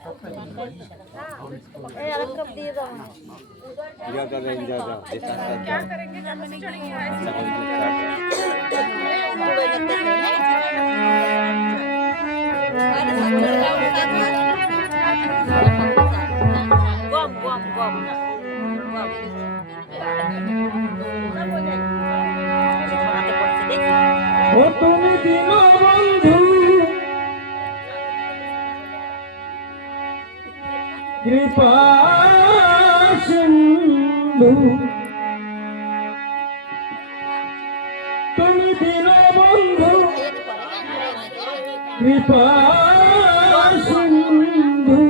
क्या करेंगे जब नहीं चढ़ेंगे गम गम गम ও তুমি দীনবন্ধু কৃপা সিন্ধু তুমি দীনবন্ধু কৃপা সিন্ধু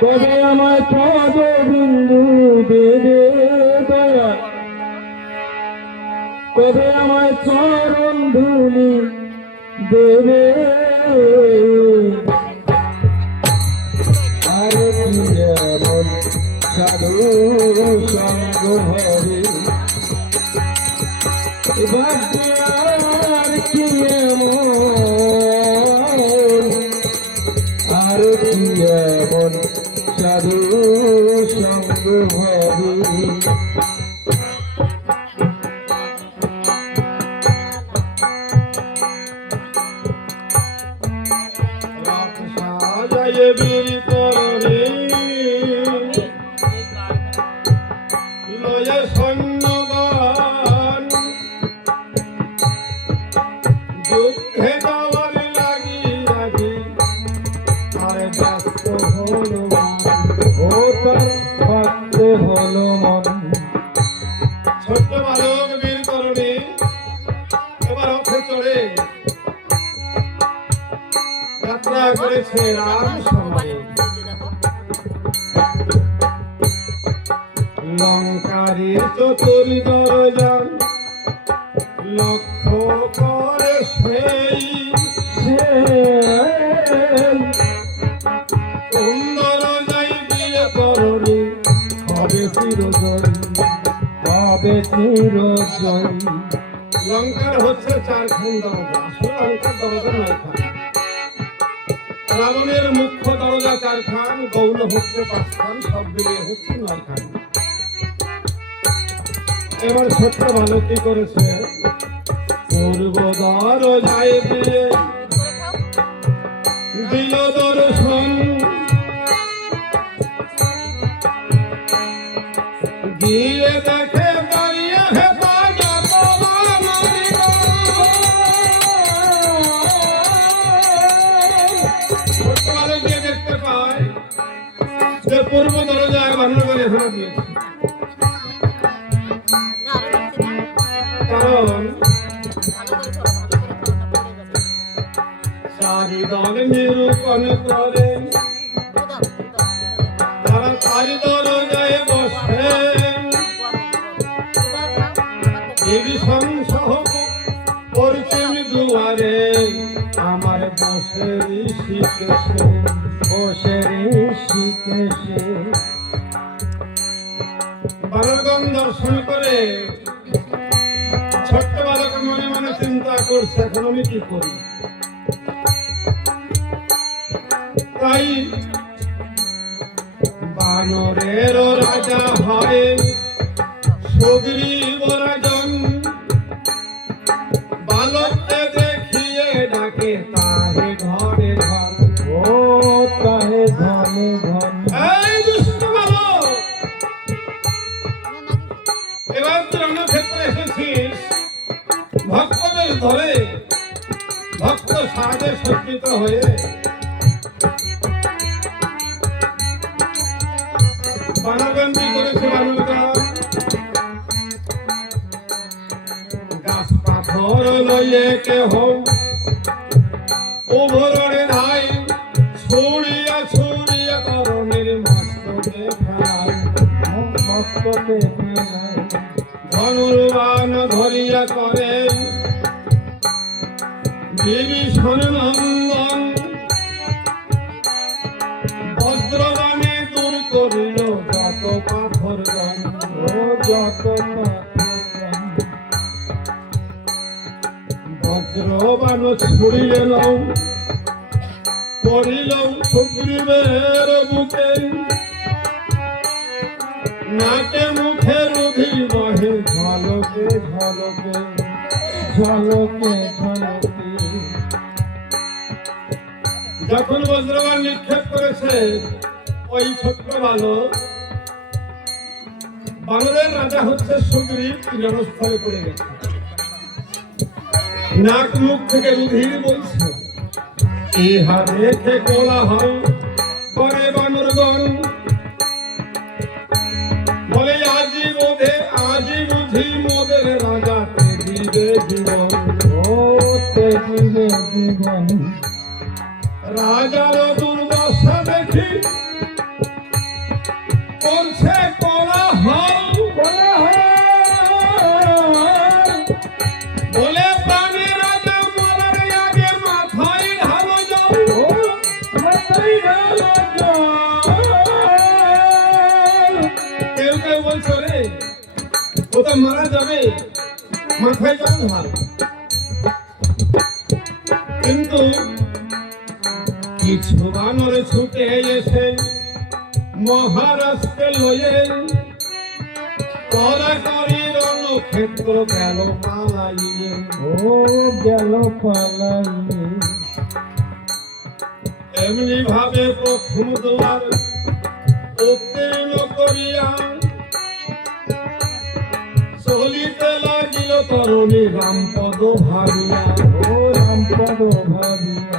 কবে আমায় পদ বিন্দু দেবে দয়া কবে আমায় চরণ ধুলি দেবে আরে কি এমন সাধু সঙ্গ হবে আর কি এমন আরে কি এমন সাধু সঙ্গ হবে বীর করণে লয়ে সৈন্যগণ যুদ্ধে যাওয়ার লাগি লাগি আর ব্যস্ত হল ভক্ত হল মন ছোট্ট বালক বীর করণে এবার রথে চড়ে যাত্রা করেছে রাম সঙ্গে লঙ্কারের চতুর দরজা লক্ষ্য করে সেই দরজায় দিয়ে করণে হবে চিরজয় হবে চিরজয় লঙ্কার হচ্ছে চারখান দরজা আসলে লঙ্কার দরজা নয়খান রাবণের মুখ্য দরজা চারখান গৌণ হচ্ছে পাঁচখান সব মিলিয়ে হচ্ছে নয়খান এবার ছোট্ট বালক কি করেছে পূর্ব দরজায় দিয়ে দিল দর্শন গিয়ে দেখে দাঁড়িয়ে দেখতে পায় যে পূর্ব দরজায় বান্ধব করে ধরে দিয়েছে কারণ চারিদল নিরূপণ করে তারা চারি দরজায় বসে দেবী সংসহ পরিচয় দুয়ারে আমার বসে ঋষিকেশে বসে ঋষিকেশে বানরগণ দর্শন করে ছোট্ট বালক মনে মনে চিন্তা করছে এখন আমি কি করি তাই বানরের রাজা হয় সুগ্রীব রাজন বালককে দেখিয়ে ডাকে তাহে ঘরে ঘর ও তাহে ঘরে ঘর এই দুষ্ট বালক এবার তুই রণক্ষেত্রে এসেছিস ভক্তদের ধরে ভক্ত সাজে সজ্জিত হয়ে বানাগান্তি করেছে বানরগণ গাছ পাথর লইয়ে কেহ উভরণে ধাই ছুড়িয়া ছুড়িয়া করণের মস্তকে ফেলাই মস্তকে ফেলাই ধনুর্বাণ ধরিয়া করে বিভীষণ নন্দন বজ্রবাণে দূর করিল যত পাথর ও যত বজ্রবাণ ছুড়িয়ে নাও পড়িল সুগ্রীবের বুকে নাকে মুখে রুধি বহে ঝলকে ঝলকে ঝলকে ঝলকে। যখন বজ্রবাণ নিক্ষেপ করেছে ওই ছোট্ট বালক, বানরের রাজা হচ্ছে সুগ্রীব, জনস্থলে পড়ে গেছে, নাক মুখ থেকে রুধির বলছে। ইহা দেখে কোলাহল করে বানরগণ, বলে আজি বোধে আজি বুঝি মোদের রাজা তেজিবে জীবন, ও তেজিবে জীবন। রাজার দুর্দশা দেখি করছে কোলাহল, বলে প্রাণী রাজা মরার আগে মাথায় ঢালো যাও, মাথায় ঢালো যাও। কেউ কেউ বলছো রে ও তো মারা যাবে, মাথায় জল ঢাল। কিন্তু কিছু বানর ছুটে এসে মহারাজকে লয়ে করা করি রণক্ষেত্র গেল পালাইয়ে, ও গেল পালাইয়ে। এমনি ভাবে প্রথম দুয়ার উত্তীর্ণ করিয়া চলিতে লাগিল তরুণী রামপদ ভাবিয়া, ও রামপদ ভাবিয়া।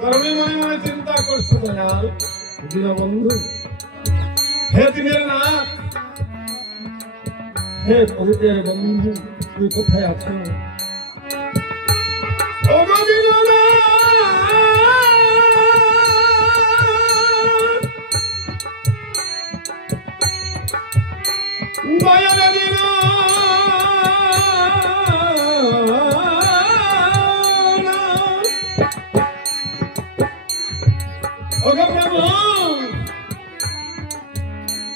তরুণী মনে মনে চিন্তা করছে, দয়াল দীনবন্ধু, হে দিনের নাথ, হে পবিত্রের বন্ধু, তুই কোথায় আছো? ও গো দীননাথ, দয়াল প্রভু,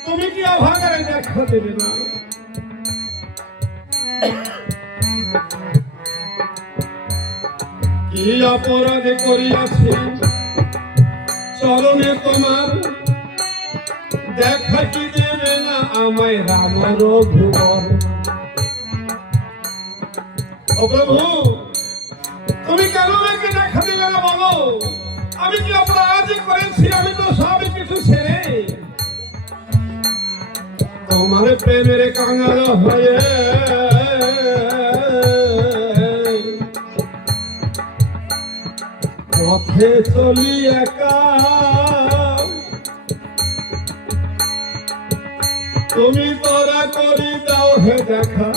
তুমি কি অভাগারে দেখা দেবে না? কি অপরাধ করিয়াছি চরণে তোমার, দেখা কি দেবে না আমায় রাম রঘুবর? ও প্রভু, তুমি কেন আমাকে দেখা দিলে না বলো? আমি কি অপরাধ করেছি? আমি তো সবই কিছু ছেড়ে তোমার প্রেমের কাঙাল হয়ে পথে চলি একা। তুমি তোরা করি দাও হে দেখা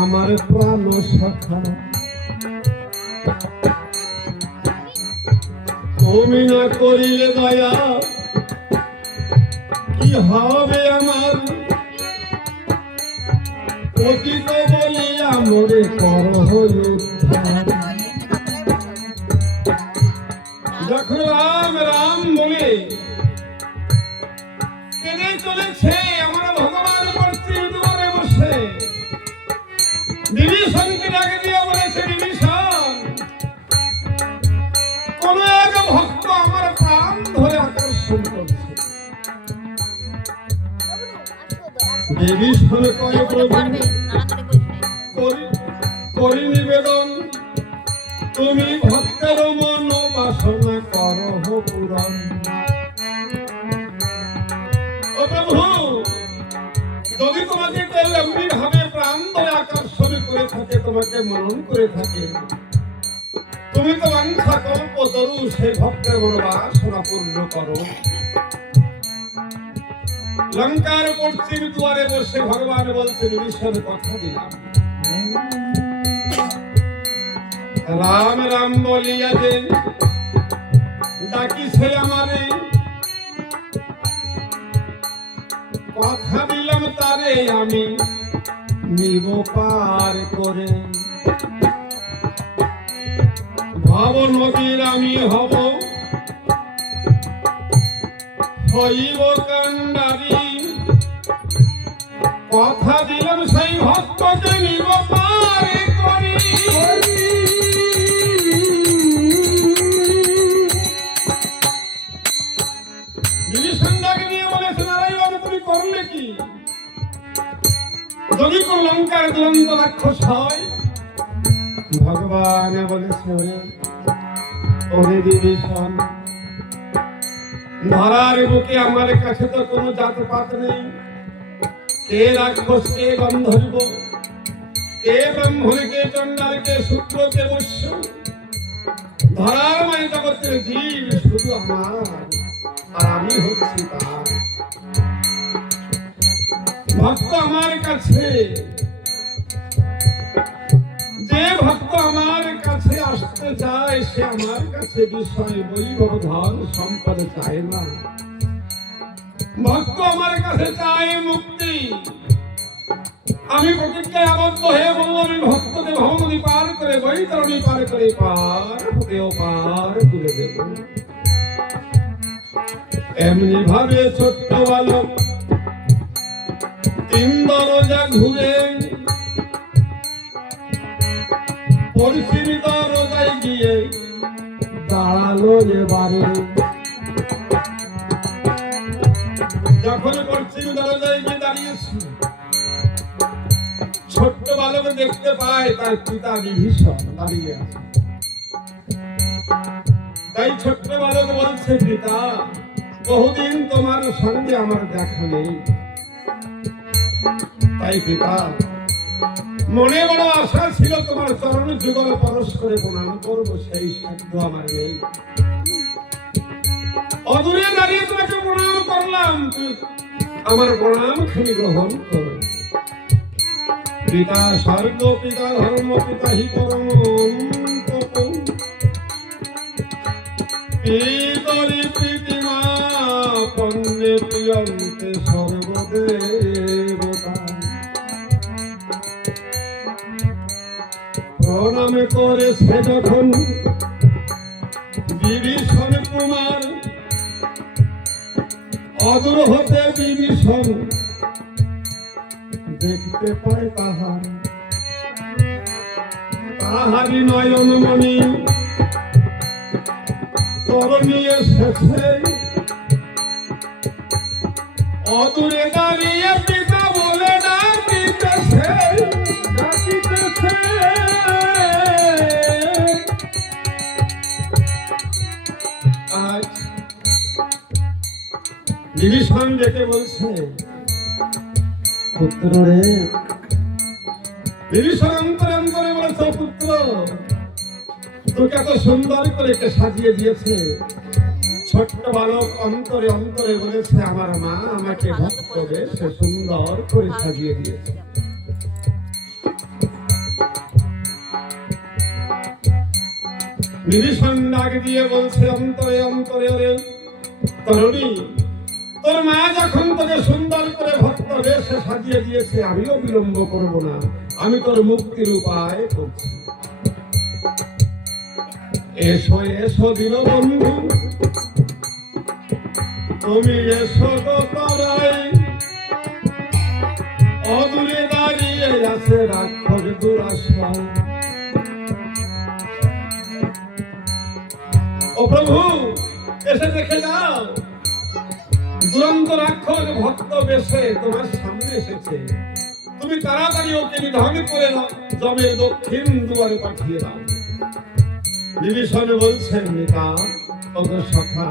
আমার প্রাণ সখা, তুমি না করিলে দয়া কি হবে আমার? পতিত বলিয়া মোরে করহ উদ্ধার। যখন রাম রাম বলে কেঁদে চলেছে আমার ভগবান পশ্চিম দুয়ারে বসে, বিভীষণকে ডাকে দিয়ে বলেছে, বিভীষণ, কোন এক ভক্ত আমার প্রাণ ধরে আকর্ষণ করছে। বিভীষণ কয়ে, প্রভু করি নিবেদন, তুমি ভক্তের মন বাসনা করহ পূরণ। ও প্রভু, যদি তোমাকে কেউ এমনি ভাবে প্রাণ ধরে আকর্ষণ করে থাকে, তোমাকে মনন করে থাকে, তুমি তো বাঞ্ছা কল্প তরু সেই ভক্তের মনোবাসনা পূর্ণ করো। লঙ্কার পশ্চিম দুয়ারে বসে ভগবান বলছে, বিভীষণ কথা দিলাম, রাম রাম বলিয়া যে ডাকিছে আমারে, কথা দিলাম তারে আমি নিব পার করে। ভব নদীর আমি হব হইব কান্ডারি, কথা দিলাম সেই ভক্তকে নিব পার করি। প্রকার দুরন্ত রাক্ষস হয়? ভগবান বলেছে, ওরে বিভীষণ, ধরার বুকে আমার কাছে তো কোনো জাতপাত নেই। কে রাক্ষস, কে গন্ধর্ব, কে ব্রাহ্মণ, কে চণ্ডাল, কে শূদ্র, কে বৈশ্য, ধরার মানে জগতের জীব শুধু আমার, আর আমি হচ্ছি তার। ভক্ত আমার কাছে, যে ভক্ত আমার কাছে আসতে চায়, সে আমার কাছে বিষয় বৈভব ধন সম্পদ চায় না। ভক্ত আমার কাছে চায় মুক্তি। আমি প্রতিজ্ঞায় আবদ্ধ হয়ে বললাম, আমি ভক্তকে ভবনদী পার করে বৈতরণী পার করে পার হতে পার তুলে দেব। এমনি ভাবে ছোট্ট বালক তিন দরজা ঘুরে পশ্চিম দরজায় গিয়ে দাঁড়ালো এবারে। যখন পশ্চিম দরজায় গিয়ে দাঁড়িয়েছি, ছোট্ট বালক দেখতে পায় তার পিতা বিভীষণ দাঁড়িয়ে আছে। তাই ছোট্ট বালক বলছে, পিতা, বহুদিন তোমার সঙ্গে আমার দেখা নেই। তাই পিতা, মনে বড় আশা ছিল তোমার চরণ যুগল পরশ করে প্রণাম করবো, সেই সাধ্য আমার নেই। অদূরে দাঁড়িয়ে তোমাকে প্রণাম করলাম, আমার প্রণাম খানি গ্রহণ করো। পিতা স্বর্গ, পিতা ধর্ম, পিতা হি পরম পিতরি প্রীতিমা পণ্যে প্রিয়ন্তে সর্বদেবতা। প্রণাম করেছে যখন বিভীষণ কুমার, অদূর হতে বিভীষণ দেখতে পায় তাহারি নয়ন মণি তরণী এসেছে। অদূরে দাঁড়িয়ে পিতা বলে ডাকিতেছে, ডাকিতেছে। আজ বিভীষণ ডেকে বলছে, পুত্র রে। বিভীষণ অন্তরে অন্তরে বলেছে, পুত্র, তোকে এত সুন্দর করে কে সাজিয়ে দিয়েছে। ছোট্ট বালক অন্তরে অন্তরে বলেছে, আমার মা আমাকে ভক্ত বেশে সুন্দর করে সাজিয়ে দিয়েছে। বিভীষণ ডাক দিয়ে বলছে অন্তরে অন্তরে, ওরে তরুণী, তোর মা যখন তোকে সুন্দর করে ভক্ত বেশে সাজিয়ে দিয়েছে, আমিও বিলম্ব করব না, আমি তোর মুক্তির উপায় করছি। এসো এসো দীনবন্ধু, তুমি এসো তো তরাই। অদূরে দাঁড়িয়ে আছে রাক্ষস দুরাশয়। ও প্রভু, এসে দেখে যাও, দুরন্ত রাক্ষস ভক্ত বেশে তোমার সামনে এসেছে। তুমি তাড়াতাড়ি ওকে নিধন করে জমের দক্ষিণ দুয়ারে পাঠিয়ে দাও। বিভীষণ বলছেন, পিতা, ওগো সখা,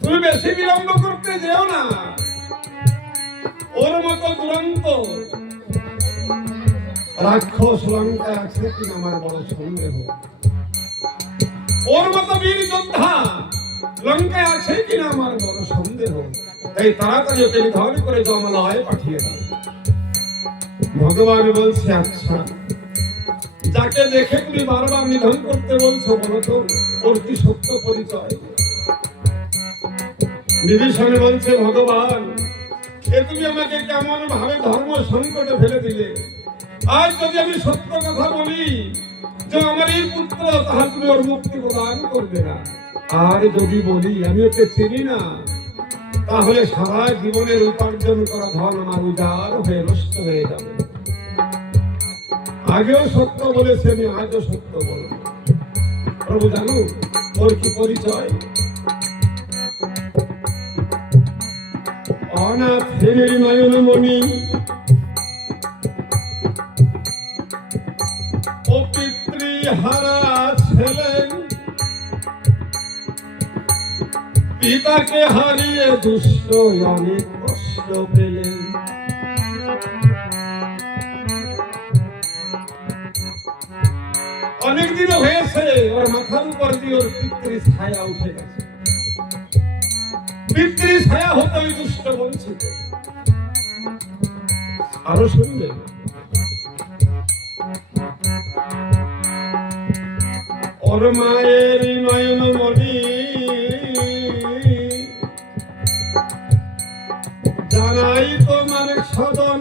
তুমি বেশি বিলম্ব করতে যেও না। ওর মতো দুরন্ত রাক্ষস লঙ্কায় আছে কিনা আমার বড় সন্দেহ। ওর মতো বীর যোদ্ধা লঙ্কায় আছে কিনা আমার বড় সন্দেহ। তাই তাড়াতাড়ি ওকে নিধন করে জমালয়ে পাঠিয়ে দাও। ভগবান বলছে, আচ্ছা, যাকে দেখে তুমি বারবার নিধন করতে বলছো, বলো তো ওর কি সত্য পরিচয়? বিভীষণ বলছে, ভগবান, এ তুমি আমাকে কেমন ভাবে ধর্ম সংকটে ফেলে দিলে। আজ যদি আমি সত্য কথা বলি যে আমার এই পুত্র, তাহলে তুমি ওর মুক্তি প্রদান করবে না। আর যদি বলি আমি ওকে চিনি না, তাহলে সারা জীবনের উপার্জন করা ধন আমার উজাড় হয়ে নষ্ট হয়ে যাবে। আগেও সত্য বলেছে, আমি আজও সত্য বলবো। প্রভু জানো ওর কি পরিচয়? অনাথের নয়নমণি ও পিতৃহারা ছেলে পিতাকে হারিয়ে দুষ্ট অনেক কষ্ট পেলেন। অনেকদিনও হয়েছে ওর মাথার উপর দিয়ে ওর পিতৃ ছায়া উঠে গেছে। পিতৃ ছায়া হতে ওই দুষ্ট বঞ্চিত। আরো শুনবে, ওর মায়ের নয়নমণি জানাই তোমার সদন,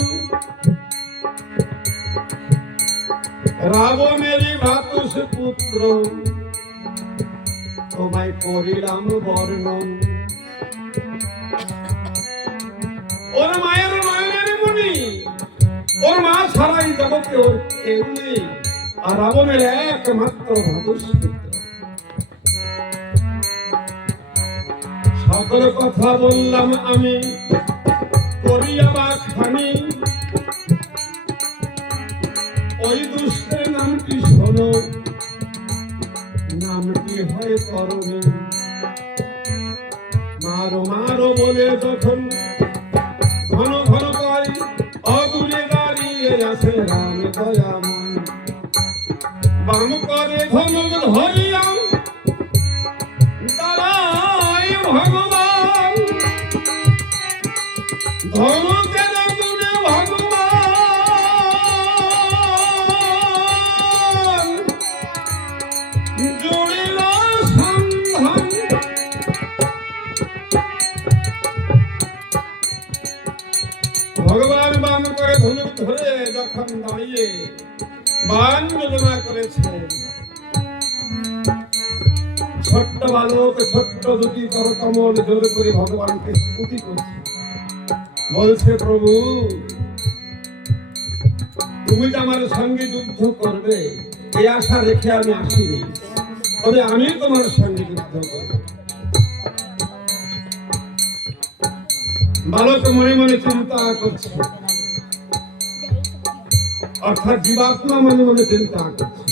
রাবণেরই ভ্রাতুষ পুত্র তোমায় করিলাম বর্ণন। ওর মায়ের নয়নের মণি, ওর মা ছাড়াই জগতে ওর কেউ নেই, আর রাবণের একমাত্র ভ্রাতুষ পুত্র। সকল কথা বললাম আমি করিয়া বা খানি, ওই দুষ্টের নামটি শোনো, নামটি হয় করণী। মারো মারো বলে যখন ঘন ঘন কয়, অদূরে দাঁড়িয়ে আছে রাম দয়াময়। বাম করে ধনুক ধরিয়া দাঁড়ায় ভগবান, ধনুকের গুণে ভগবান জুড়িল সন্ধান। ভগবান বাম করে ধনুক ধরে যখন দাঁড়িয়ে বাণ যোজনা করেছে, ছোট্ট বালক ছোট্ট দুটি করকমল জোর করে ভগবানকে স্তুতি করছে, বলছে প্রভু তুমি তো আমার সঙ্গে যুদ্ধ করবে এই আশা রেখে আমি আসিনি, তবে আমি তোমার সঙ্গে যুদ্ধ করব। বালক মনে মনে চিন্তা করছে, অর্থাৎ জীবাত্মা মনে মনে চিন্তা করছে,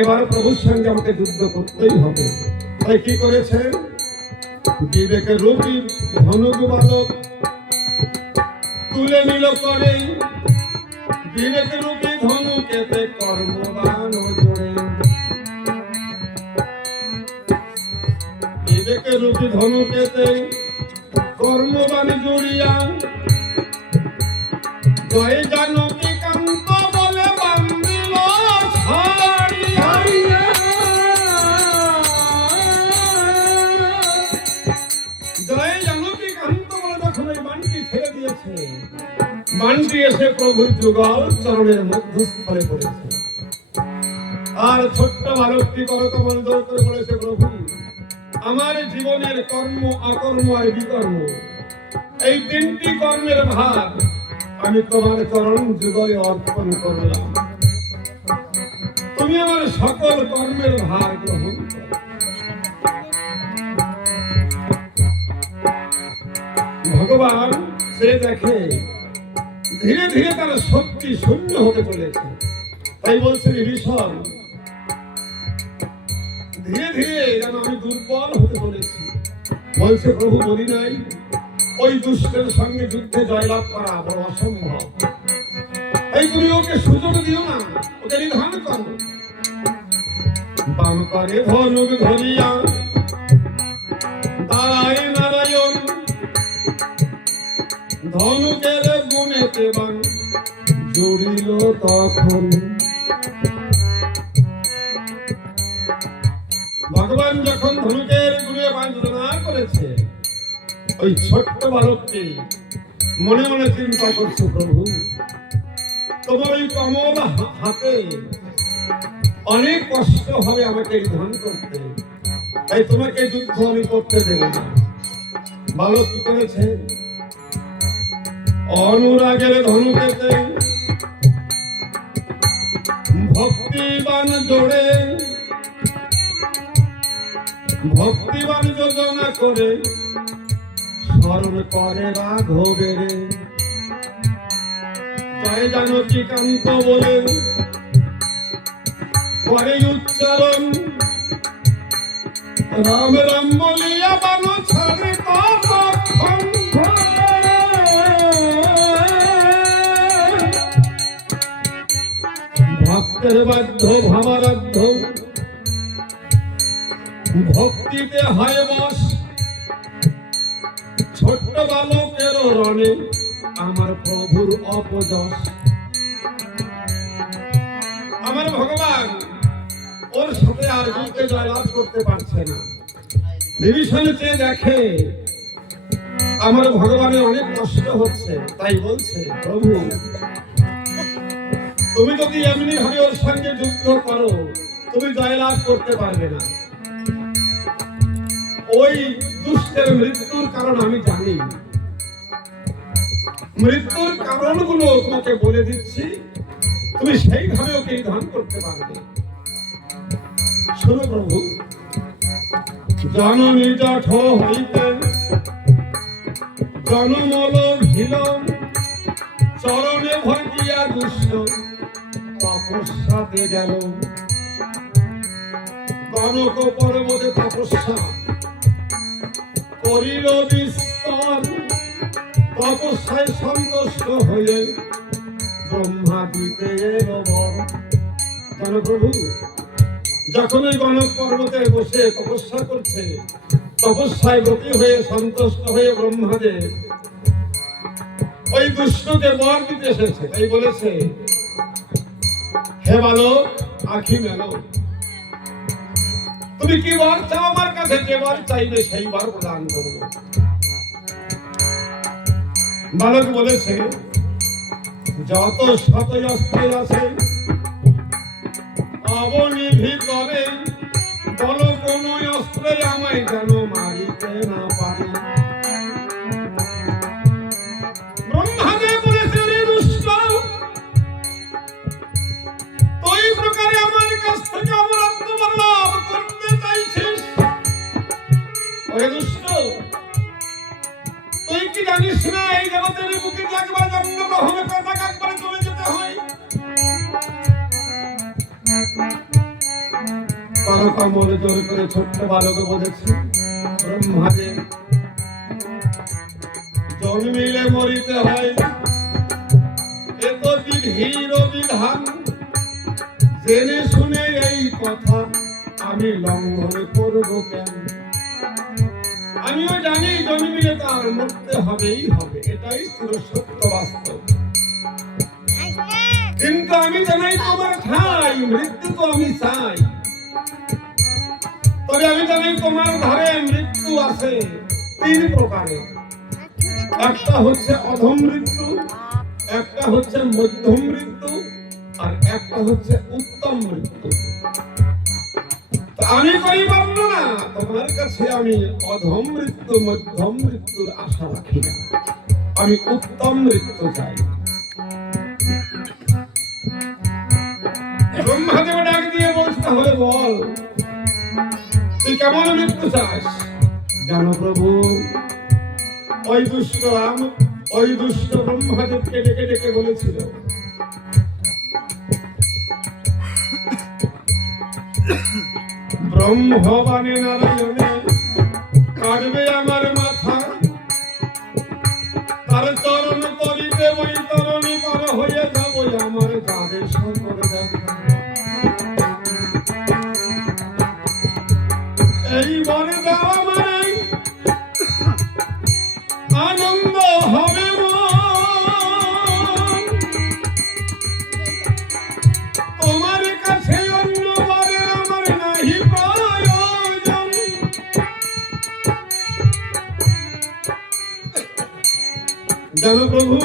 এবার প্রভুর সঙ্গে আমাকে যুদ্ধ করতেই হবে। তাই কি করেছে, বিবেকের রূপী ধনুক বালক তুলে নিল করে, বিবেকের রূপী ধনুকেতে কর্মবান জোড়ে। বিবেকের রূপী ধনুকেতে কর্মবান জড়িয়া জয় জানকী কান্ত বলে বান্ধিল ছাড়িয়া। জয় জানকী কান্ত বলে যখন ওই বাণটি ছেড়ে দিয়েছে, বাণটি এসে প্রভুর যুগল চরণের মধ্যস্থলে পড়েছে। আর ছোট্ট বালকটি করকমল জোর করে বলেছে, প্রভু আমার জীবনের কর্ম অকর্ম আর বিকর্ম এই তিনটি কর্মের ভার আমি তোমার চরণ যুগলে অর্পণ করলাম, তুমি আমার সকল কর্মের ভার গ্রহণ করো। ভগবান সে দেখে ধীরে ধীরে তার শক্তি শূন্য হতে চলেছে, তাই বলছেন বিভীষণ ধীরে ধীরে যেন আমি দুর্বল হতে চলেছি। বলছে প্রভু বলি নাই ওই দুষ্টের সঙ্গে যুদ্ধে জয়লাভ করা বড় অসম্ভব, এই তুমি ওকে সুযোগ দিও না, ওকে নিধান করো। বাম করে ধনুক ধরিয়া দাঁড়ায় নারায়ণ, ধনুকের গুণেতে বাণ জুড়িল তখন। ভগবান যখন ধনুকের গুণে বাণ যোজনা করেছে, ওই ছোট্ট বালকটি মনে মনে চিন্তা করছে, প্রভু তোমার ওই কমল হাতে অনেক কষ্ট হবে আমাকে নিধন করতে, তাই তোমাকে যুদ্ধ আমি করতে দেব না। বালক কি করেছে, অনুরাগের ধনুকেতে ভক্তিবান জোড়ে, ভক্তিবান যোজনা করে স্মরণ করে রাঘবের জয় জানকী কান্ত বলে করে উচ্চারণ রাম রাম বলিয়া বান ছাড়ে তখন ভক্তের বাধ্য ভাবারাধ্য ভক্তিতে হয় বস ছোট্ট বালকের রণে আমার প্রভুর অপযশ আমার ভগবান ওর সাথে আর যুদ্ধে জয়লাভ করতে পারছে না। বিভীষণ চেয়ে দেখে আমার ভগবানের অনেক কষ্ট হচ্ছে, তাই বলছে প্রভু তুমি যদি এমনি ভাবে ওর সঙ্গে যুদ্ধ করো তুমি জয়লাভ করতে পারবে না। ওই দুষ্টের মৃত্যুর কারণ আমি জানি, মৃত্যুর কারণগুলো তোমাকে বলে দিচ্ছি, তুমি সেইভাবে ওকে ধান করতে পারবে। শোনো প্রভু, জননী জঠ হইতে জনমল ভিল চরণে ভজিয়া দুষ্ট তপস্যাতে গেল। কনক পর্বতে তপস্যা করিল বিস্তর, তপস্যায় সন্তুষ্ট হয়ে ব্রহ্মা দিতে এলো বর। কেন প্রভু যখন ওই গণক পর্বতে বসে তপস্যা করছে, তপস্যায় গতি হয়ে সন্তুষ্ট হয়ে ব্রহ্মাদেব ওই দুষ্টকে বর দিতে এসেছে, তাই বলেছে হে বালক আখি মেলো, তুমি কি বর চাও আমার কাছে, যে বর চাইবে সেই বর প্রদান করব। বালক বলেছে যত শত অস্ত্র আছে অবনিধি করে, বলো কোন অস্ত্রে আমায় যেন মারিতে না পারে। ব্রহ্মাদেব বলেছে রে দুষ্ট, তুই প্রকারে আমার কাছ থেকে অমরত্ব লাভ করতে চাইছিস। ওরে দুষ্ট, তুই কি জানিস না এই জগতের বুকে একবার জন্ম গ্রহণ করে একবার চলে যেতে হয়। করকমল জোর করে ছোট্ট বালক বলেছে ব্রহ্মাদেব জন্মিলে মরিতে হয়, এ তো বিধির বিধান, জেনে শুনে এই কথা আমি লঙ্ঘন করব কেন। আমিও জানি জন্মিলে তার মরতে হবেই হবে, এটাই ছিল সত্য বাস্তব, কিন্তু আমি জানাই তোমার ঠাই মৃত্যু তো আমি চাই। তবে আমি জানি তোমার ধারে মৃত্যু আছে তিন প্রকারের, একটা হচ্ছে অধম মৃত্যু, একটা হচ্ছে মধ্যম মৃত্যু, আর একটা হচ্ছে উত্তম মৃত্যু। আমি করি বর্ণনা, তোমার কাছে আমি অধম মৃত্যু মধ্যম মৃত্যুর আশা রাখি না, আমি উত্তম মৃত্যু চাই। ব্রহ্মাদেব ডাক দিয়ে বলতে হলে বল তুই কেমন মৃত্যু চাস। জানো প্রভু, ওই দুষ্ট রাম ওই দুষ্ট ব্রহ্মাদেবকে ডেকে ডেকে বলেছিল ব্রহ্মবাণী নারায়ণে কাটবে আমার মাথা, তার চরণ তলিতে বৈতরণী পার হয়ে যাব আমার কাঁধে শঙ্কর দেখা। এই বরে দেওয়া মানে আনন্দ হবে তোমার কাছে, অন্য বরে আমার নাহি প্রয়োজন। জানো প্রভু,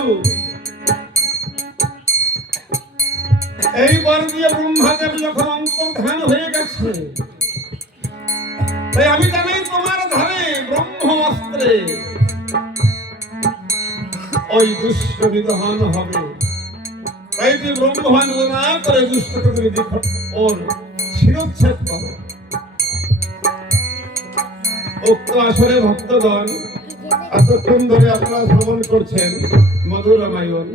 এই বর দিয়ে ব্রহ্মাদেব যখন অন্তর্ধান হয়ে গেছে, তাই আমি জানি তোমার ধারে ব্রহ্ম অস্ত্রে ওই দুষ্ট নিধন হবে। তাই তুই ব্রহ্মবান না করে দুষ্টকে তুমি দেখো ওর শিরচ্ছেদ করো। উক্ত আসরে ভক্তগণ এতক্ষণ ধরে আপনারা শ্রবণ করছেন মধুর রামায়ণ।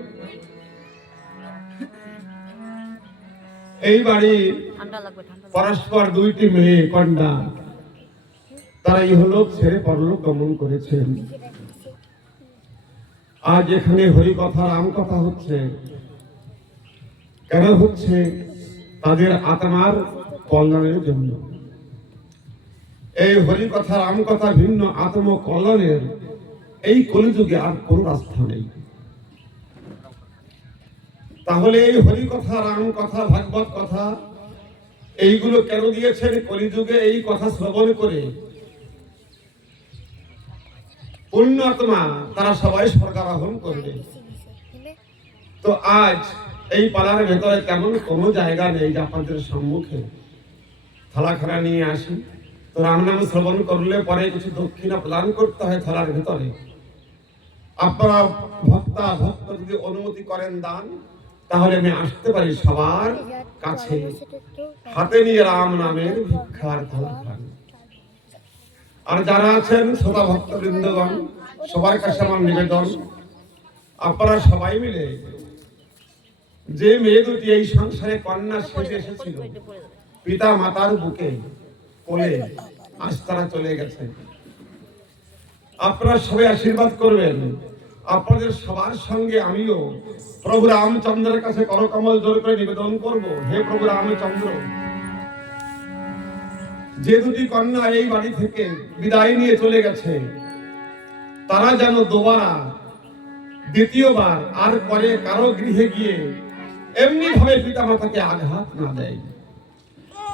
এই বাড়ি পরস্পর দুইটি মেয়ে কন্যা, তারা ইহলোক ছেড়ে পরলোক গমন করেছেন। আজ এখানে হরি কথা রাম কথা হচ্ছে, কেন হচ্ছে? তাদের আত্মার কল্যাণের জন্য। এই হরি কথা রাম কথা ভিন্ন আত্ম কল্যাণের এই কলিযুগে আর কোন রাস্তা নেই। তাহলে এই হরি কথা রাম কথা ভাগবত কথা এইগুলো কেন দিয়েছেন? কলিযুগে এই কথা শ্রবণ করে পূর্ণ আত্মা তারা সবাই স্বর্গারোহণ করবে। তো আজ এই পাড়ার ভেতরে তেমন কোনো জায়গা নেই যে আপনাদের সম্মুখে থালাখানা নিয়ে আসি। তো রাম নাম শ্রবণ করলে পরে কিছু দক্ষিণা প্রদান করতে হয় থালার ভেতরে। আপনারা ভক্ত যদি অনুমতি করেন দান, তাহলে আমি আসতে পারি সবার কাছে হাতে নিয়ে রাম নামের ভিক্ষার থালা খান। আর যারা আছেন শ্রোতা ভক্ত বৃন্দগণ, সবার কাছে আমার নিবেদন, আপনারা সবাই মিলে যে মেয়ে দুটি এই সংসারে কন্যা সেজে এসেছিল পিতা মাতার বুকে কোলে, আজ তারা চলে গেছে। আপনারা সবাই আশীর্বাদ করবেন। আপনাদের সবার সঙ্গে আমিও প্রভু রামচন্দ্রের কাছে করকমল জোর করে নিবেদন করব, হে প্রভু রামচন্দ্র, যে দুটি কন্যা এই বাড়ি থেকে বিদায় নিয়ে চলে গেছে, তারা যেন দুবার দ্বিতীয়বার আর পরে কারো গৃহে গিয়ে এমনি ভাবে পিতা মাতাকে আঘাত না দেয়।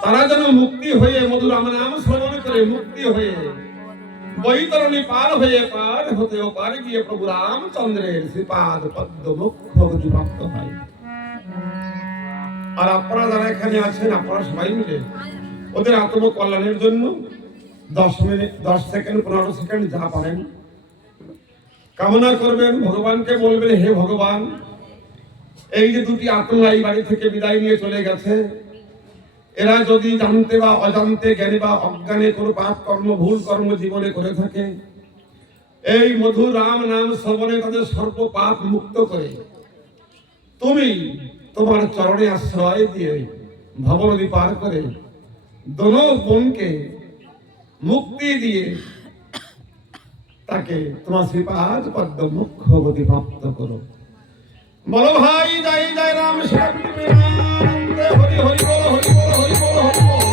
তারা যেন মুক্তি হয়ে মধুর রাম নাম শ্রবণ করে মুক্তি হয়ে বৈতরণী পার হয়ে পার হতে ও পার গিয়ে প্রভু রামচন্দ্রের শ্রীপাদ পদ্ম মুখ্য প্রাপ্ত হয়। আর আপনারা যারা এখানে আছেন, আপনারা সবাই মিলে ওদের আত্মকল্যাণের জন্য 10 মিনিট 10 সেকেন্ড 15 সেকেন্ড যা পারেন কামনা করবেন। ভগবানকে বলবেন, হে ভগবান, এই যে দুটি আত্মা এই বাড়ি থেকে বিদায় নিয়ে চলে গেছে, এরা যদি জানতে বা অজান্তে, জ্ঞানে বা অজ্ঞানে কোনো পাপ কর্ম ভুল কর্ম জীবনে করে থাকে, এই মধুর রাম নাম শ্রবণে তাদের সর্ব পাপ মুক্ত করে তুমি তোমার চরণে আশ্রয় দিয়ে ভবনদী পার করে দোনো বোনকে মুক্তি দিয়ে তাকে তোমার শ্রীপাদ পদ্ম মুখ্য গতি প্রাপ্ত করো। বলো ভাই, জয় জয় রাম শ্যাম হরি হরি বল, হরি বল, হরি বল, হরি বল।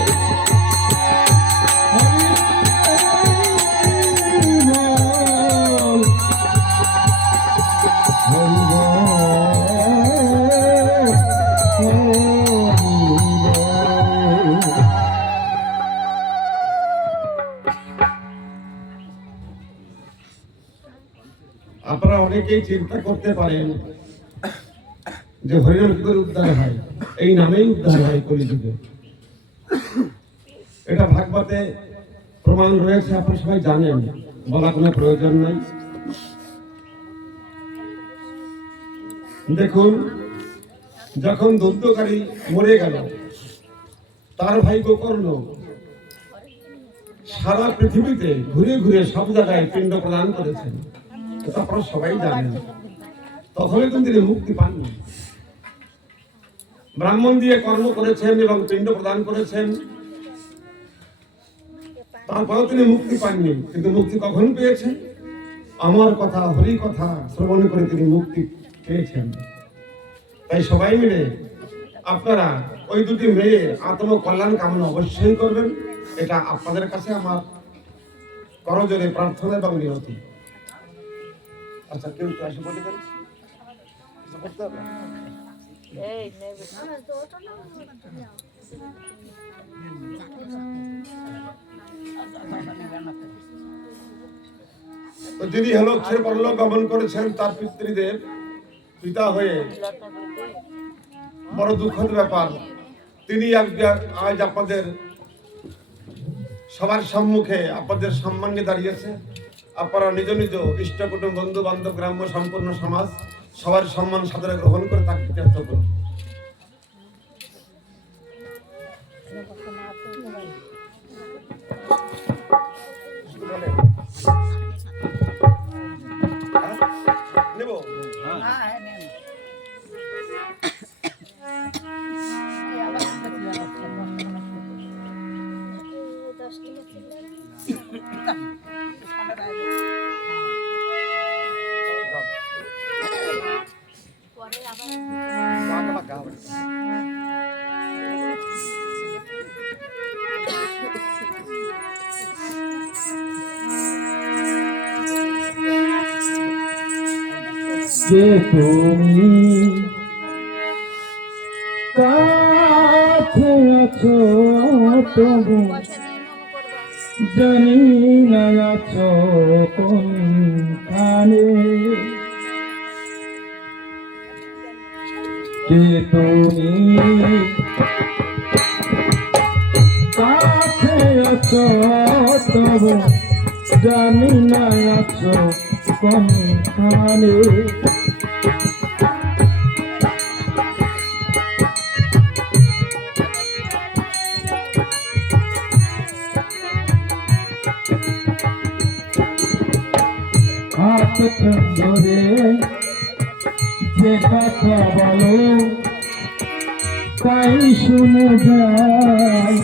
আপনারা অনেকেই চিন্তা করতে পারেন যে হরিনাম কি করে উদ্ধার হয়? এই নামেই উদ্ধার হয় কলিযুগে। এটা ভাগবতে প্রমাণ রয়েছে, আপনারা সবাই জানেন, বলা কোনো প্রয়োজন নাই। দেখুন, যখন দৈত্যকারী মরে গেল, তার ভাই গোকর্ণ সারা পৃথিবীতে ঘুরে ঘুরে সব জায়গায় পিণ্ড প্রদান করেছেন, আপনারা সবাই জানেন। তখনই কিন্তু তিনি মুক্তি পাননি। ব্রাহ্মণ দিয়ে কর্ম করেছেন এবং পিণ্ড প্রদান করেছেন, তারপরেও তিনি মুক্তি পাননি। কিন্তু মুক্তি কখন পেয়েছেন? আমার কথা, হরি কথা শ্রবণ করে তিনি মুক্তি পেয়েছেন। তাই সবাই মিলে আপনারা ওই দুটি মেয়ের আত্মকল্যাণ কামনা অবশ্যই করবেন। এটা আপনাদের কাছে আমার করজোরে প্রার্থনা এবং বিনতি। আচ্ছা, কেউ একটু আসে বলে দেন। তো যিনি হেলোচ্ছের পরলোক গমন করেছেন, তার পিতৃদেব পিতা হয়ে বড় দুঃখদ ব্যাপার, তিনি আজ আপনাদের সবার সম্মুখে আপনাদের সম্মানে দাঁড়িয়েছে। আপনারা নিজ নিজ ইষ্ট কুটুম্ব, বন্ধু বান্ধব, গ্রাম্য সম্পূর্ণ সমাজ সবার সম্মান সাদরে গ্রহণ করে তাকে কৃতার্থ করুন। যে তুমি কাছে আছো তবু জানি না আছো কোনখানে। যে তুমি কাছে আছো তবু জানি না আছো কোনখানে। হাত ধরে যে কথা বলো তাই শুনে যায়।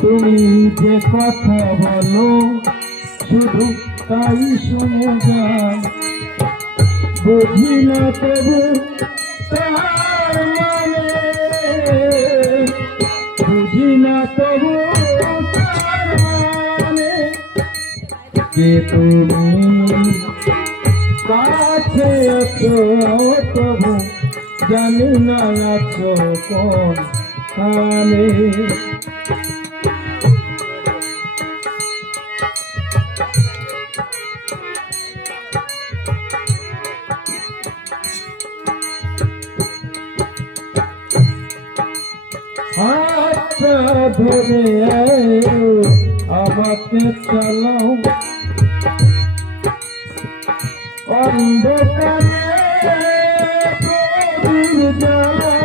তুমি যে কথা বলো শুধু তাই শুনে যায়। বুঝি না তবু তার মানে, বুঝি না তবু তার মানে। যে তুমি কাছে আছো তবু জানি না আছো কোনখানে। হাতটা ধরে আমাকে চালাও অন্ধকারে প্রদীপ জ্বালাও।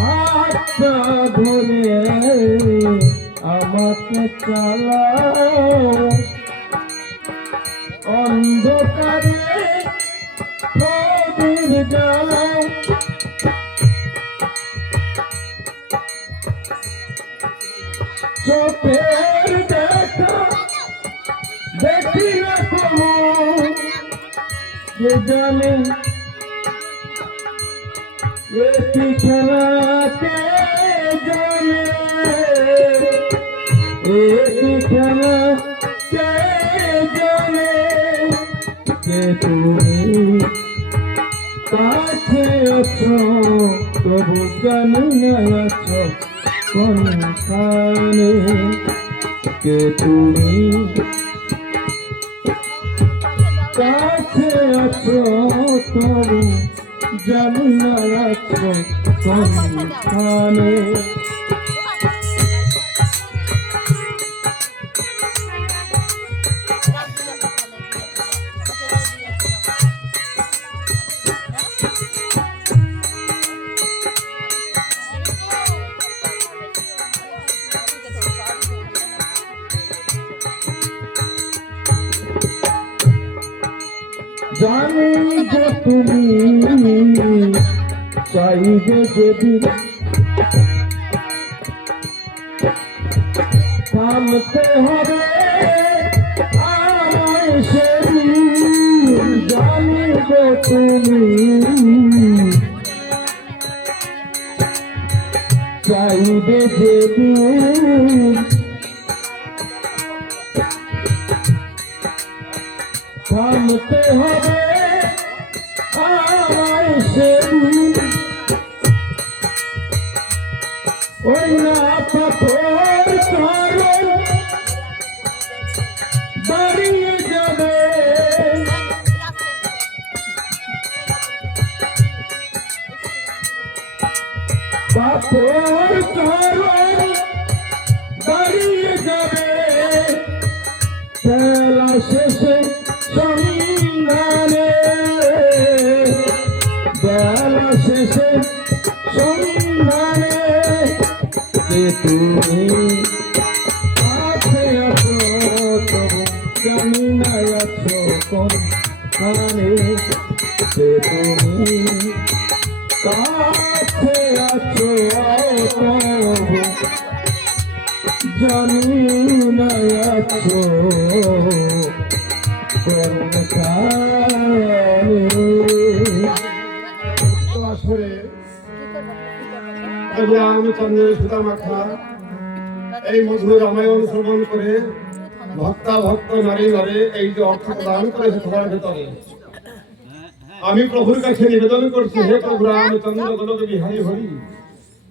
হাতটা ধরে আমাকে চালাও অন্ধকারে প্রদীপ জ্বালাও। চোখের দেখা দেখি না কোনো, কে জানে এটি খেলা কে জানে, এটি খেলা কে জানে। যে তুমি কাছে আছো তবু জানি না আছো কোনখানে। যে তুমি কাছে আছো তবু জানি না আছো কোনখানে। জানি যে তুমি চাইবে যেদিন থামতে হবে আমায় সেদিন। জানি যে তুমি চাইবে যেদিন থামতে হবে আমায় সেদিন। ওই না পাথর কারণ দাঁড়িয়ে যাবে, পাথর কারণ দাঁড়িয়ে যাবে। খেলা শেষে সন্ধানে, বেলা শেষে সন্ধানে। যে তুমি কাছে আছো তবু জানি না আছো কোনখানে যে তুমি কাছে আছো তবু জানি না আছো তো আসলে প্রভু রামচন্দ্রের সুদামাখা এই মধুর রামায়ণ শ্রবণ করে ভক্তা ভক্ত নারী ঘরে এই যে অর্থ প্রদান করেছে সবার ভেতরে আমি প্রভুর কাছে নিবেদন করছি, হে প্রভু রামচন্দ্র গোলক বিহারী হরি,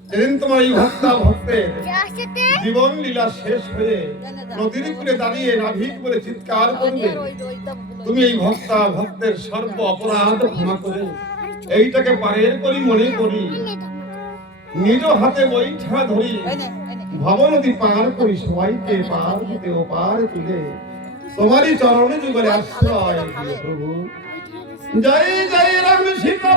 যেদিন তোমার এই ভক্তা ভক্তের জীবন লীলা শেষ হয়ে নদীর কূলে দাঁড়িয়ে নাভিক বলে চিৎকার করবে, তুমি এই ভক্তা ভক্তের সর্ব অপরাধ ক্ষমা করে এইটাকে পারের করি মনে করি, নিজ হাতে বৈঠা ধরি ভব নদী পার করি, সবাইকে পার হতে ও পার তুলে তোমারই চরণে যুগলে আশ্রয় দিও প্রভু। জয় জয় রাম সীতা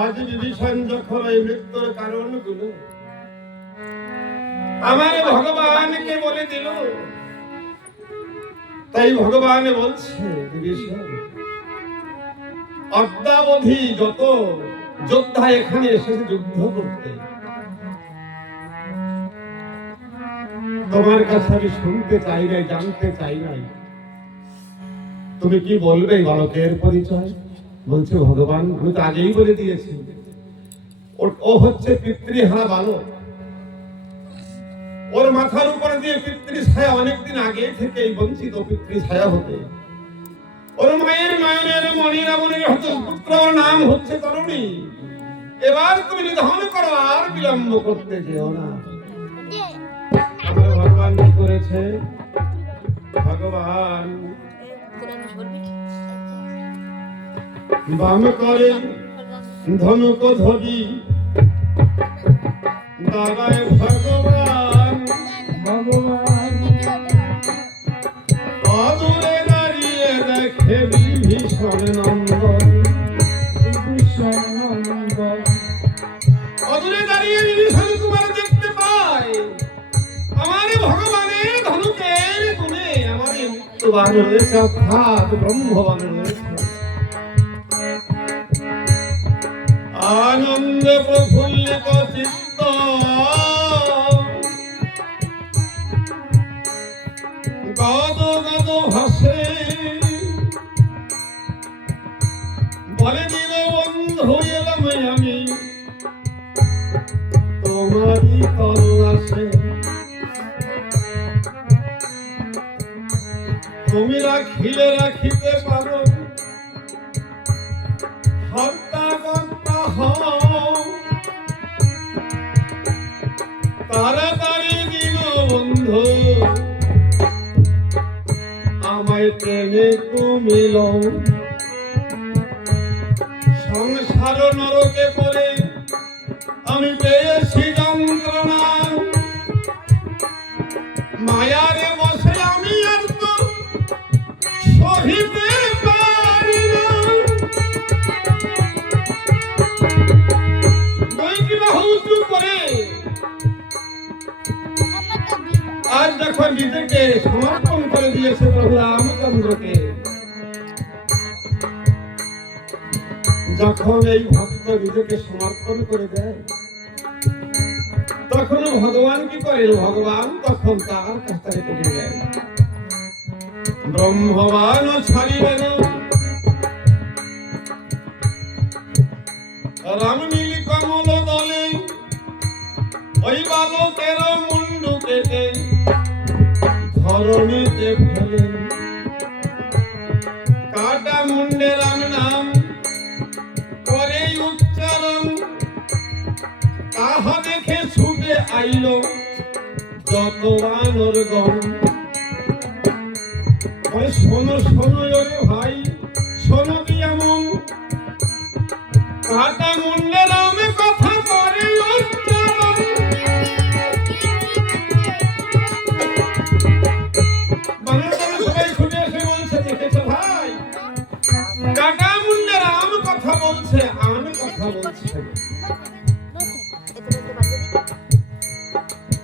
আজ বিভীষণ যখন এই মৃত্যুর কারণগুলো আমার ভগবানকে বলে দিল, তাই ভগবান বলছে বিভীষণ অদ্যাবধি যত যোদ্ধা এখানে এসেছে যুদ্ধ করতে, তোমার কাছে আমি শুনতে চাই নাই, জানতে চাই নাই তুমি কি বলবে বালকের পরিচয়। বলছে ভগবান আমি তো আগেই বলে দিয়েছি, ও হচ্ছে পিতৃহারা বালক, ওর মাথার উপরে দিয়ে পিতৃ ছায়া অনেকদিন আগে থেকেই বঞ্চিত পিতৃ ছায়া হতে, ওর মায়ের মায়ের মণিরা মনির হতো পুত্র, ওর নাম হচ্ছে তরুণী, এবার তুমি নিধন করো, আর বিলম্ব করতে যেও না। আমার ভগবান কি করেছে, ভগবান বাম করে ধনুক ধরি দাঁড়ায় ভগবান, ভগবান অদূরে দাঁড়িয়ে দেখে বিভীষণ নন্দন, বিভীষণ নন্দন অদূরে দাঁড়িয়ে বিভীষণ কুমার দেখতে পায় আমার ভগবানের ধনুকের গুণে আমার মৃত্যুবান রয়েছে, অর্থাৎ ব্রহ্মবান রয়েছে। আনন্দ প্রফুল্লিত চিত্ত গদ গদ ভাসে, বলে দিল বন্ধু এলাম আমি তোমারই তল্লাশে, তুমি রাখিলে রাখিতে পারো, হর্তা কর্তা হও, তাড়াতাড়ি দিন বন্ধু আমায় টেনে তুমি লও, সংসার নরকে পড়ে আমি পেয়েছি যন্ত্রণা, মায়ারে বসে আমি আর তো সহিতে পারি না, দুইটি বাহু উঁচু করে আজ যখন নিজেকে সমর্পণ করে দিয়েছে প্রভু রামচন্দ্রকে, যখন এই ভক্ত নিজেকে সমর্পণ করে দেয় তখন ভগবান কি করে, ভগবান তখন তার কাছে রেখে দেয়, ব্রহ্মবান ছাড়িলেন রাম নীল কমল দলে, ওই বালকের মুন্ডু কেটে ধরণীতে ফেলে কাটা মুন্ডে রাম নাম করে উচ্চারণ তাহা দেখে ছুটে আইল যত বানর গণ শোনো শোনো ওরে ভাই শোনো কি এমন কাটা মুন্ডে রামে কথা করে উচ্চারণ বানরগণ সবাই ছুটে এসে বলছে দেখেছো ভাই কাটা মুন্ডে রাম কথা বলছে আমি কথা বলছি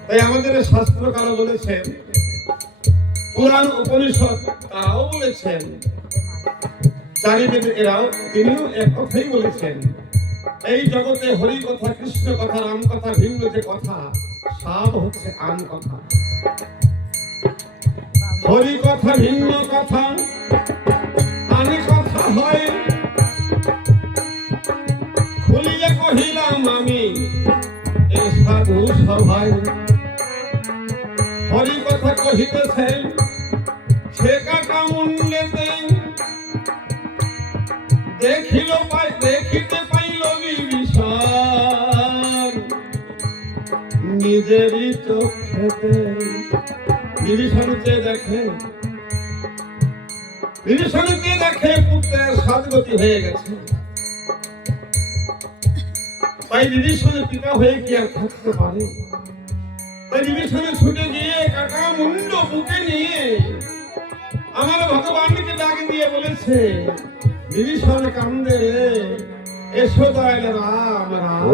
তাই আমাদের শাস্ত্রকার বলেছেন পুরাণ উপনিষদ তারাও বলেছেন চারিবেদ এরাও তিনিও এক কথাই বলেছেন এই জগতে হরি কথা কৃষ্ণ কথা রাম কথা ভিন্ন যে কথা সব হচ্ছে আন কথা হরি কথা ভিন্ন কথা আন কথা হয় খুলিয়ে কহিলাম আমি এ সাধু সভায় হরি কথা কহিতেছেন সে কাটা মুন্ডেতে দেখিতে পাইল বিভীষণ নিজেরই চোখেতে বিভীষণকে দেখে পুত্রের সদ্গতি হয়ে গেছে তাই বিভীষণের পিতা হয়ে কি আর থাকতে পারে তাই বিভীষণে ছুটে গিয়ে কাটা মুন্ড বুকে নিয়ে আমার ভগবানকে ডাক দিয়ে বলেছে বিভীষণ কান্দে রে এসো দয়াল রাম রাম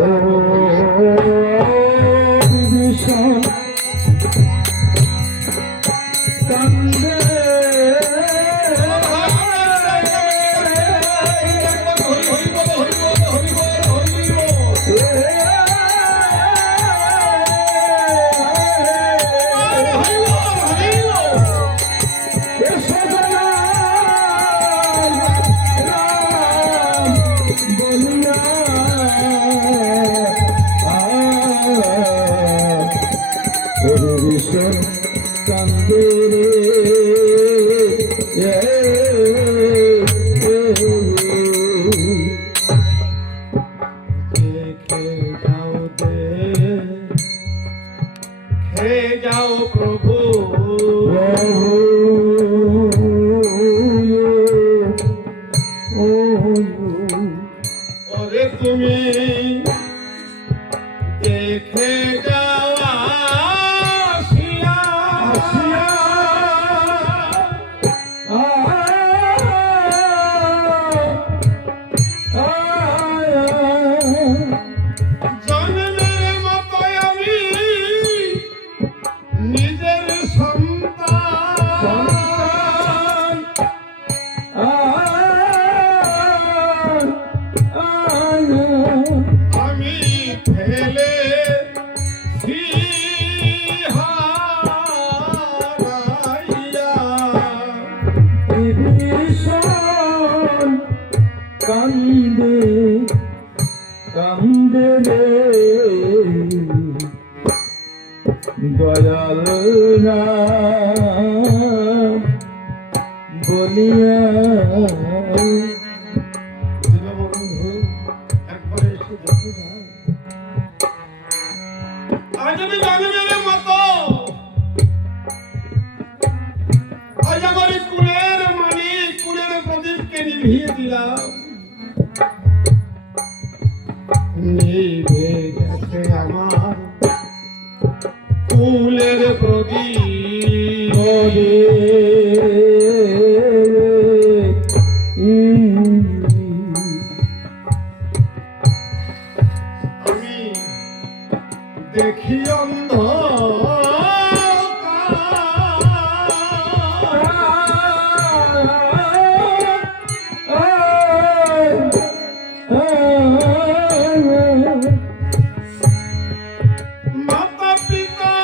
বিভীষণ কান্দে যাও প্রভু ওরে তুমি দেখে যাও আসিয়া জন্মের মতো আমি নিজের সন্তান আমি ফেলে হারাইয়া বিভীষণ কান্দে কান্দে রে দয়াল রাম বলিয়া বন্ধু একবারে এসে দেখে যাও আজ আমি জন্মের মতো আজ আমার কুলের মানি কুলের প্রদীপকে নিভিয়ে দিলাম নিভে গেছে আমার কুলের প্রদীপ আমি দেখি অন্ধ মাতা পিতা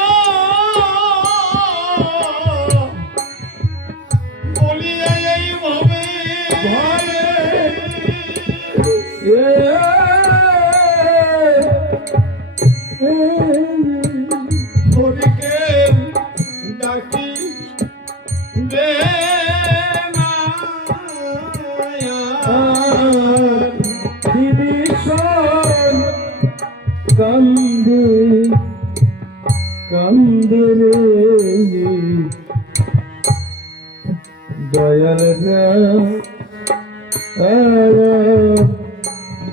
কান্দে রে দয়াল রাম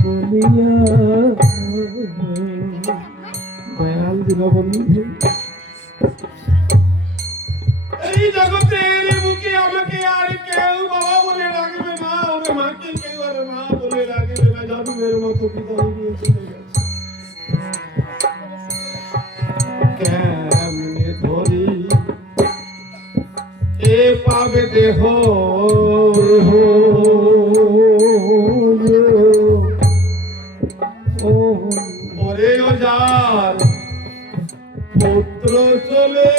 বলিয়া দয়াল দীনবন্ধু এই জগতের বুকে আমাকে আর কেউ বাবা বলে ডাকবে না, ওরে মাকে কেউ আর মা বলে ডাকবে না, জন্মের মতো বিদায় দিয়ে চলে গেছে। কেমনে ধরি এ পাবে দেহ ওরে ও যার পুত্র চলে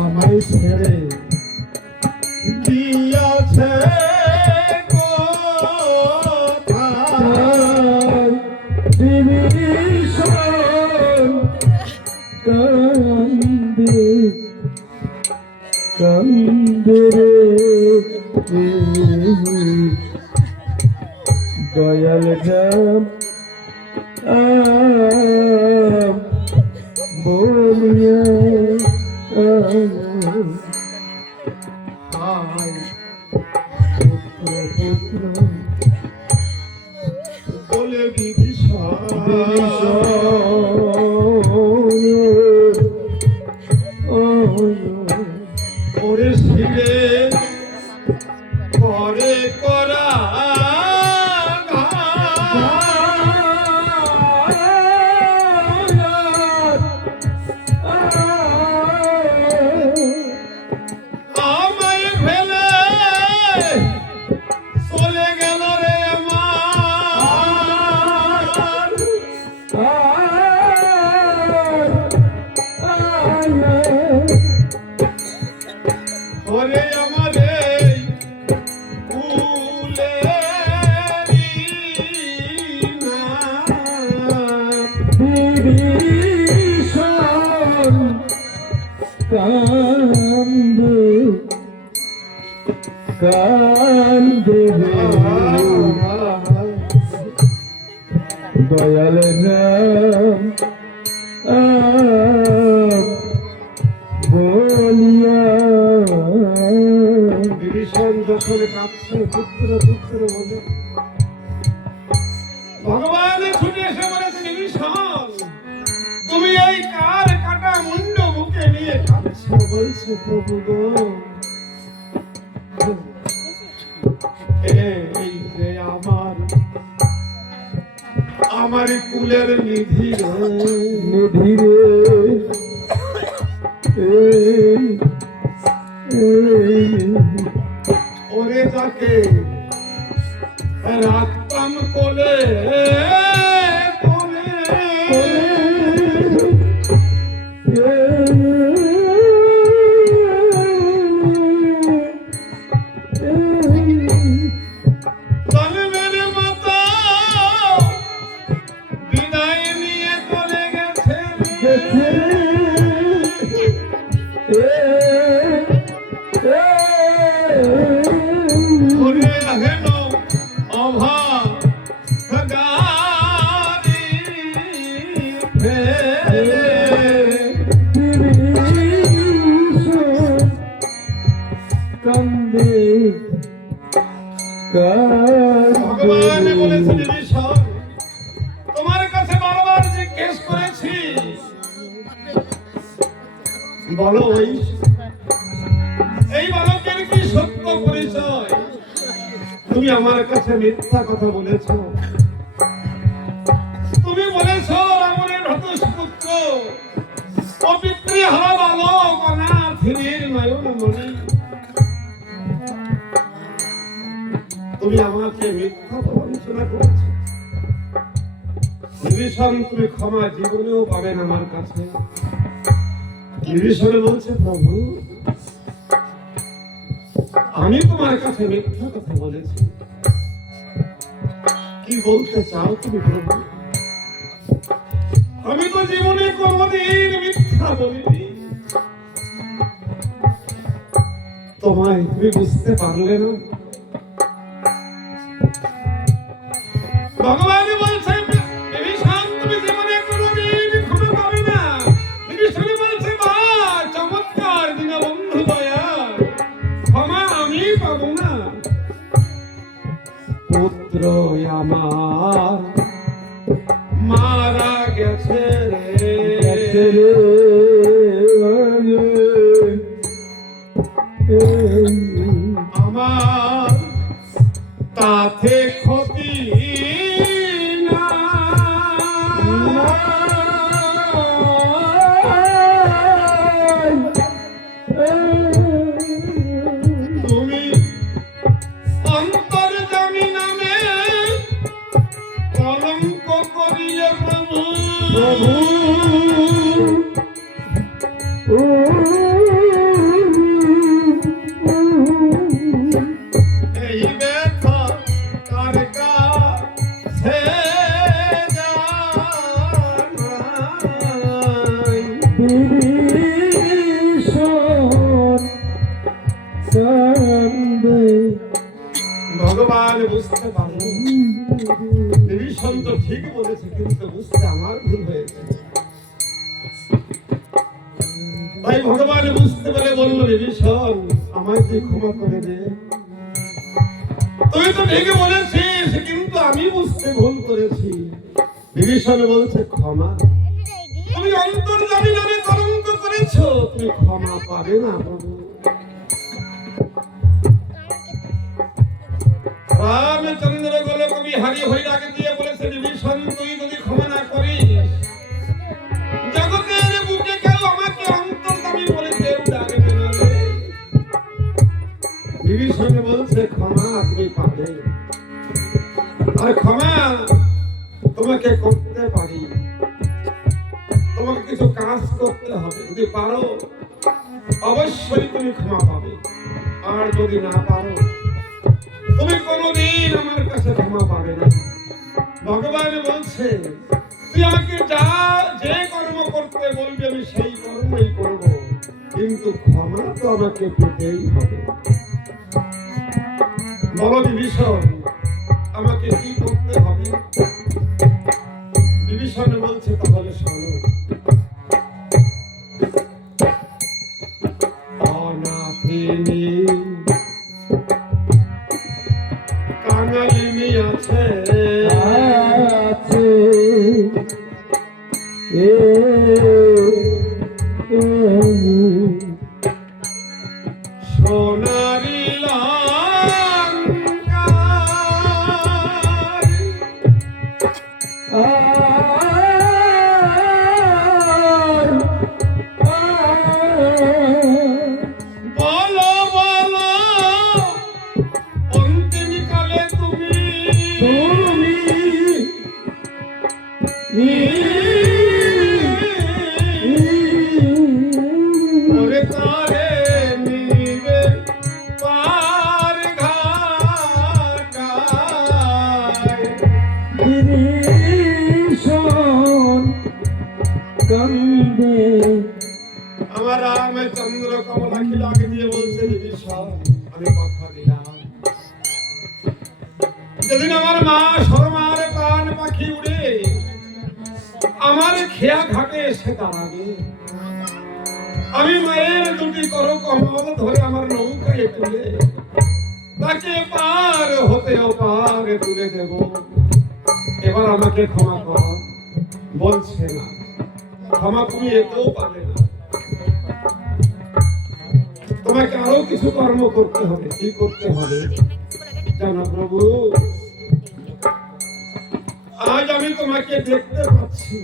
আমায় ছেড়ে গিয়াছে কোথায় বিভীষণ কান্দে কান্দে রে দয়াল রাম বলিয়া পুত্র বলে বিভীষণ ওরে শিরে করে করা আমায় ফেলে চলে গেল রে আমার ওরে আমারে বিভীষণ কান্দে কান্দে দয়াল রাম বলিয়া বিভীষণ যখন কাঁদছে পুত্র পুত্র বলে ভগবান ছুটে এসে বলেছে বিভীষণ তুমি এই কার কাটা মুন্ড বুকে নিয়ে কাঁদছো বলছে প্রভু গো এই যে আমার কুলের নিধি নিধিরে ওরে যাকে রাখতাম কোলে কোলে জন্মের মতো বিদায় নিয়ে চলে গেছে ওরে হেন অভাগারি ফেলে কান্দে ভগবান বলেছে বিভীষণ তোমার কাছে বারবার জিজ্ঞেস করেছি বলো এই বালকের কি সত্য পরিচয় তুমি আমার কাছে মিথ্যা কথা বলেছ তুমি বলেছ রাবণের হতস্পুত্র অপিতৃহারা বালক অনাথিনীর নয়ন মণি তুমি আমাকে মিথ্যা বঞ্চনা করেছ বিভীষণ তুমি ক্ষমা জীবনেও পাবেন আমার কাছে বিভীষণ বলছে প্রভু আমি তোমার কাছে মিথ্যা কথা বলেছি, কি বলতে চাও তুমি প্রভু? আমি তো জীবনে কোনদিন মিথ্যা বলিনি। তোমায় তুমি বুঝতে পারলে না? ভগবান বলছে বিভীষণ তুমি জীবনে কোনদিন ক্ষমা পাবে না। বিভীষণ বলছে মা চমৎকার দীনবন্ধু দয়াল, ক্ষমা আমি পাবো না। পুত্র আমার মারা গেছে রে, আমার তাতে ক্ষতি না। তুমি অন্তর্যামী নামে কলঙ্ক করিয়ে প্রভু এই ব্যথা কার কাছে জানাই। ভগবান বুঝতে পারল বিভীষণ তো ঠিক বলেছে, কিন্তু বুঝতে আমার ভুল হয়েছে। তাই ভগবান বুঝতে পেরে বলল বিভীষণ আমায় তুই ক্ষমা করে দে। তুই তো ঠিকই বলেছিস, কিন্তু আমি বুঝতে ভুল করেছি। বিভীষণ বলছে ক্ষমা, তুমি অন্তর্যামী নামে কলঙ্ক করেছো, তুমি ক্ষমা পাবে না প্রভু। রামচন্দ্র গোলক বিহারী হইরাকে দিয়ে বলেছে বিভীষণ তুই যদি ক্ষমা না করিস জগতের বুকে কেউ আমাকে অন্তর্যামী বলে কেউ ডাকবে না রে। বিভীষণ বলছে ক্ষমা তুমি পাবে, আর ক্ষমা তোমাকে করতে পারি। তোমাকে কিছু কাজ করতে হবে, যদি পারো অবশ্যই তুমি ক্ষমা পাবে, আর যদি না পারো তুমি কোনদিন আমার কাছে ক্ষমা পাবে না। ভগবান বলছে তুই আমাকে যা যে কর্ম করতে বলবি আমি সেই কর্মই করব, কিন্তু ক্ষমা তো আমাকে পেতেই হবে। বলো বিভীষণ আমাকে কি করতে হবে? বিভীষণ বলছে তাহলে শোনো, অনাথিনী কাঙালিনী আছে সোনারি বলো বলো অন্তিম কালে তুমি ওরে তারে নিবে পার ঘাটায়। আমার রামচন্দ্র কমলাকে ডাকে দিয়ে বলছে বিভীষণ আমি কথা দিলাম, যেদিন আমার মা শর্মার প্রাণ পাখি উড়ে আমার খেয়া ঘাটে এসে দাঁড়াবে, আমি মায়ের দুটি করো কমল ধরে আমার নৌকায় তুলে তাকে পার হতে পার তুলে দেব। এবার আমাকে ক্ষমা কর। বলছে না, ক্ষমা তুমি এতেও পাবে না, তোমাকে আরো কিছু কর্ম করতে হবে। কি করতে হবে জানো প্রভু? আজ আমি তোমাকে দেখতে পাচ্ছি,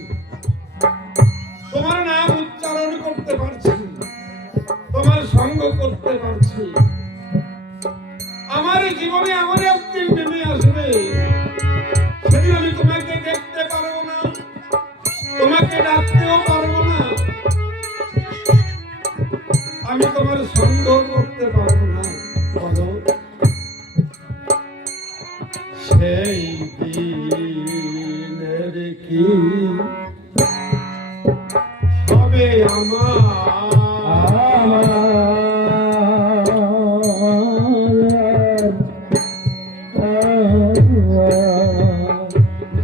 তোমার নাম উচ্চারণ করতে পারছি, তোমার সঙ্গ করতে পারছি। আমার জীবনে এমন একদিন নেমে আসবে সেদিন আমি তোমাকে দেখতে পারবো না, তোমাকে ডাকতেও পারবো না। তোমার সঙ্গ করতে পারবো না বলো সেই দিনের কি হবে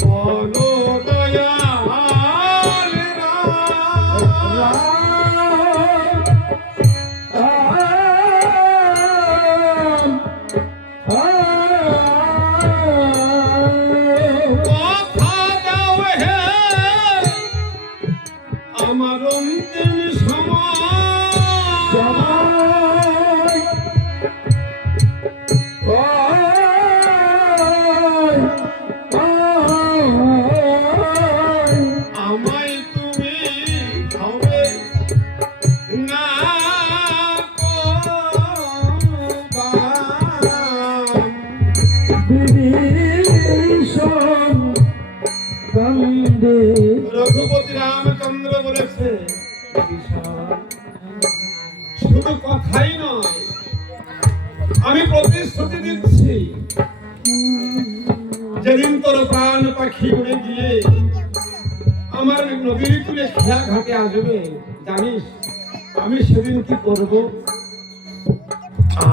বলো দয়াল কথা দাও হে আমার অন্তিম আমায় তুমি হবে না রঘুপতি রামচন্দ্র বলেছে শুধু কথাই নয় আমি প্রতিশ্রুতি দিচ্ছি যেদিন তোর প্রাণ পাখি উড়ে গিয়ে আমার নদীর কূলে খেয়া ঘাটে আসবে জানিস আমি সেদিন কি করব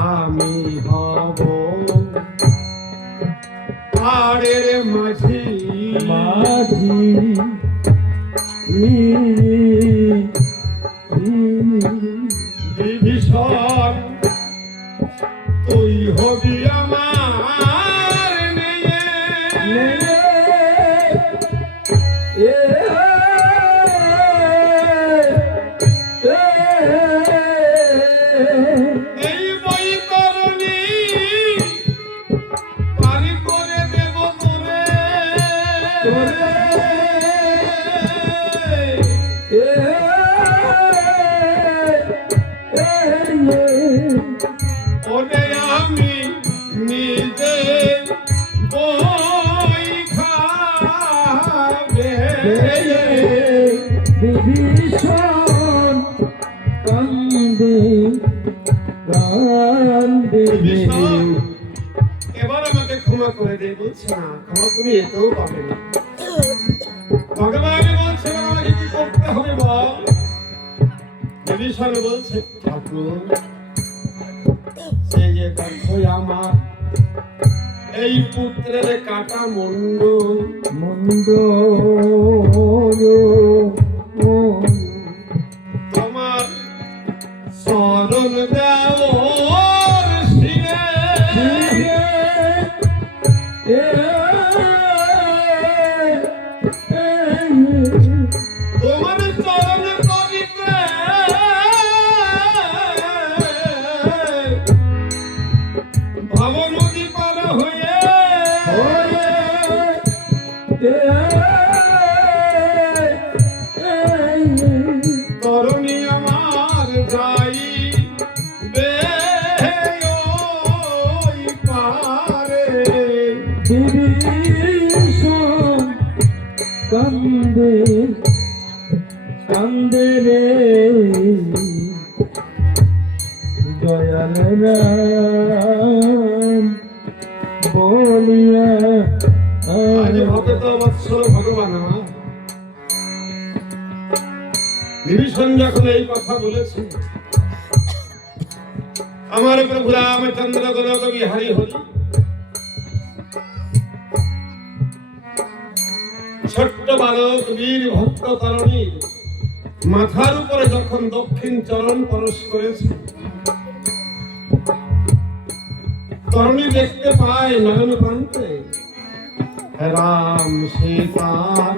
আমি হব পাড়ের মাঝি বিভীষণ তুই হবি আমার নেয়ে এই বৈতরণী পারি করে দেব তোরে ওরে আমি নিজে বই খাবে বিভীষণ কান্দে বিভীষণ, এবার আমাকে ক্ষমা করে দে বলছে না ক্ষমা তুমি এতেও পাবে না ভগবান বলছে এবার আমাকে কি করতে হবে বল বিভীষণ বলছে ঠাকুর সে যে দেখো আমার এই পুত্রের কাটা মুন্ড তোমার শরণ দেও শিরে তোমার চরণ করিতে ভব নদী পার হয়ে তরুণী আমার যাই বে ওই পারে বিভীষণ কান্দে কান্দে রে দয়াল রাম বলিয়া আজ ভগত বৎসল ভগবান আমার বিভীষণ যখন এই কথা বলেছে আমার প্রভু রামচন্দ্র গোলক বিহারী হরি ছোট্ট বালক বীর ভক্ত তরণীর মাথার উপরে যখন দক্ষিণ চরণ পরশ করেছে তরণী দেখতে পায় নয়ন প্রান্তে রাম সীতার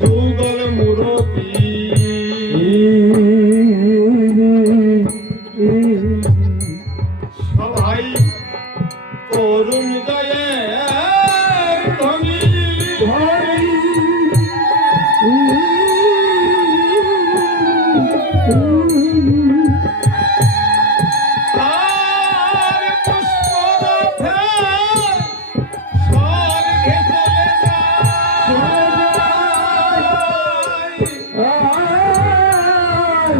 যুগল মূরতি সবাই করুণ জয়ে ধ্বনি আর পুষ্পরথে স্বর্গে চলে যায়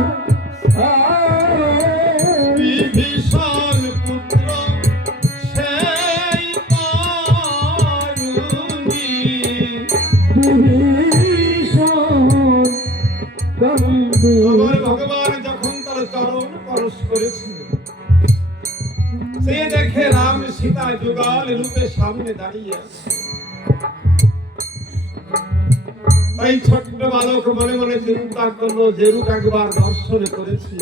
বিভীষণ পুত্র সেই তরুণী। বিভীষণ কান্দে আমার ভগবান যখন তার চরণ পরশ করেছিল, সে দেখে রাম সীতা যুগল রূপে সামনে দাঁড়িয়ে আছে। তাই ছোট্ট বালক মনে মনে চিন্তা করলো, যে রূপ একবার দর্শন করেছি,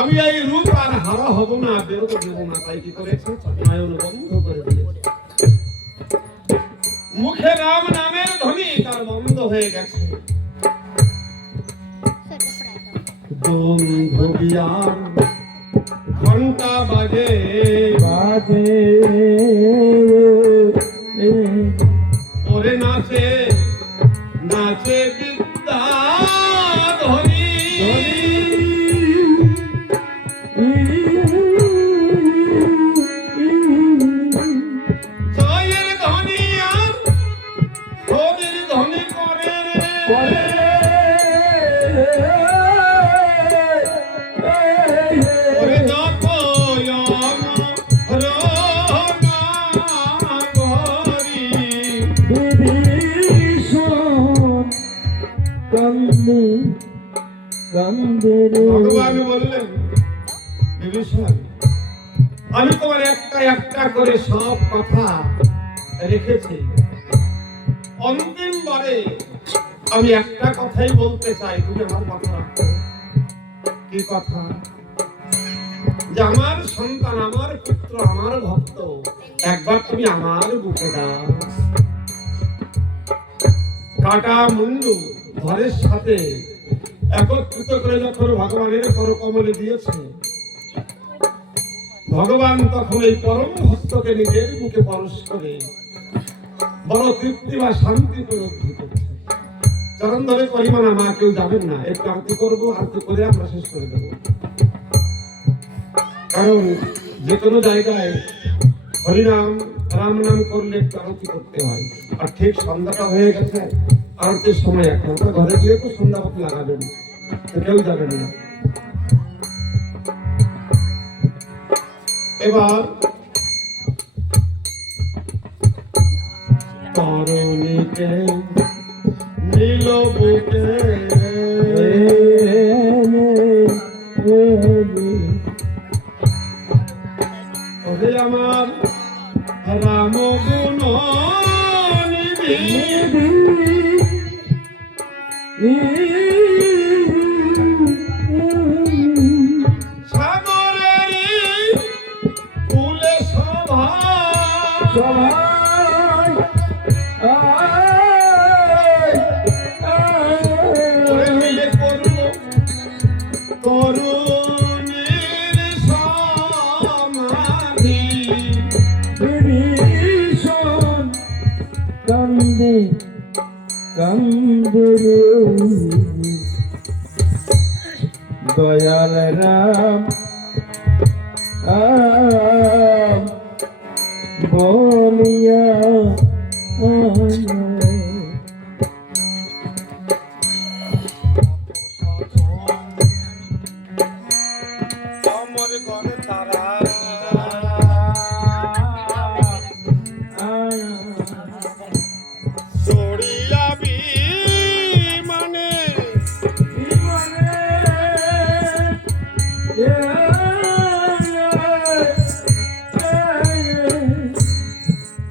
আমি এই রূপ আর হারা হব না, বেরোতে দেব না। তাই কি করেছে, নয়ন বন্ধ করে দিয়েছে। মুখে রাম নামের ধ্বনি তার বন্ধ হয়ে গেছে। বন্ধুবিয়ার ঘন্টা বাজে বাজে ওরে নাচে নাচে বিদ্যা ধরি। জয়ের ধ্বনি আর হরির ধ্বনি করে রে। ওরে যত কান্দে কান্দে ভগবান বললেন, বিভীষণ, আমি তোমার একটা একটা করে সব কথা রেখেছি। অন্তিম বারে আমি একটা কথাই বলতে চাই, তুমি আমার কথা রাখো। কি কথা? যে আমার সন্তান, আমার পুত্র, আমার ভক্ত একবার তুমি আমার বুকে দাও। কাটা মুন্ডু ধরের সাথে একত্রিত করে যখন ভগবানের করকমলে দিয়েছে, ভগবান তখন এই পরম ভক্তকে নিজের বুকে পরশ করে বড় তৃপ্তি বা শান্তি উপলব্ধি করছে। চরণ ধরে করিমানা মা, কেউ যাবেন না, একটু আরতি করবো, আরতি করে আমরা শেষ করে দেবো। কারণ যে কোনো জায়গায় হরিনাম রাম নাম করলে একটু আরতি করতে হয়। আর ঠিক সন্ধ্যাটা হয়ে গেছে, আরতির সময় এখন ঘরে গিয়ে তো সন্ধ্যাবাতি লাগাবেন, কেউ যাবেন না। এবার তরুণীকে নীল বুকে ওরে আমার রাম গুণ নিধি। সাগরের কুলে সভা ওরে মিলে করল তরুণীর সমাধি। বিভীষণ কান্দে কান্দে দয়াল রাম বলিয়া আমার ঘরে তারা চড়িয়াবি মানে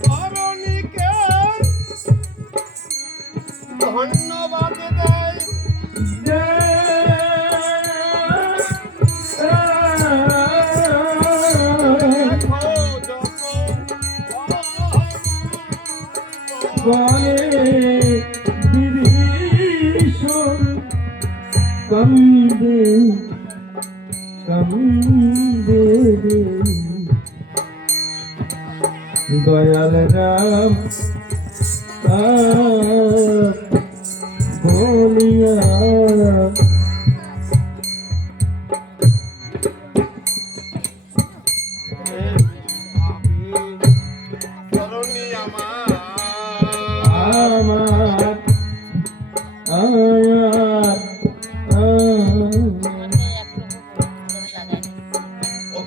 তরুণীকে ধন্যবাদ দেয়। বিভীষণ কান্দে কান্দে দয়াল রাম বলিয়া তরুণী আমার আমার আয়া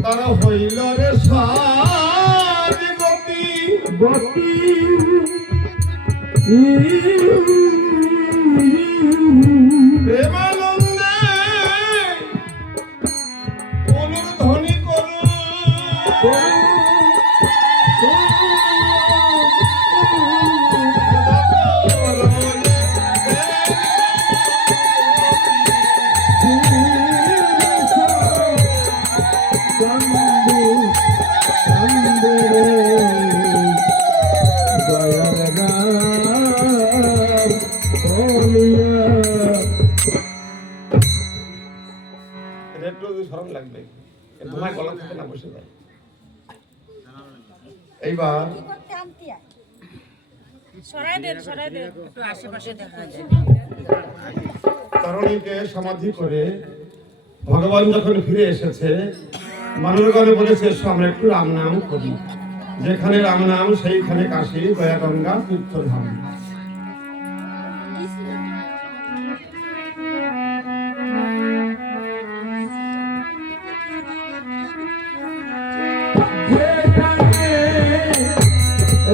তার হইল রে সারি গতি গতি প্রেমানন্দে অনুধ্বনি করু একটু শরম লাগবে তোমার গলা থেকে না বসে যায় এইবার একটু আশেপাশে দেখা যায় তরুণীকে সমাধি করে ভগবান যখন ফিরে এসেছে মানুষগণে বলেছে এসো আমরা একটু রাম নাম করি যেখানে রাম নাম সেইখানে কাশী দয়া গঙ্গা তীর্থধাম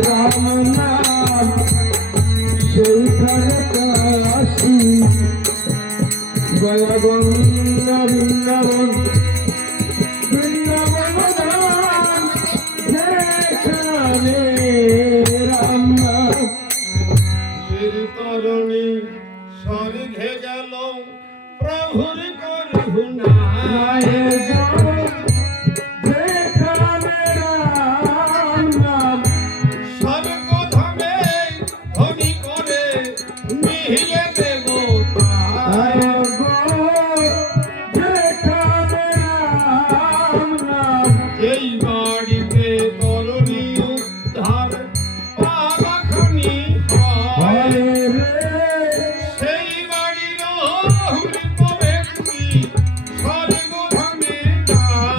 রাম নাম সেইখানে কাশী গয়া গঙ্গা বৃন্দাবন বৃন্দাবন ধাম যেখানে রাম নাম তরুণী স্বর্গে গেল প্রভুর করুণা যেখানে রাম নাম স্বর্গধামে ধ্বনি করে মিহিলে দেবতা যেই বাড়িতে তরুণী উদ্ধার পাবাখানি হয় সেই বাড়ির মৃত ব্যক্তি স্বর্গধামে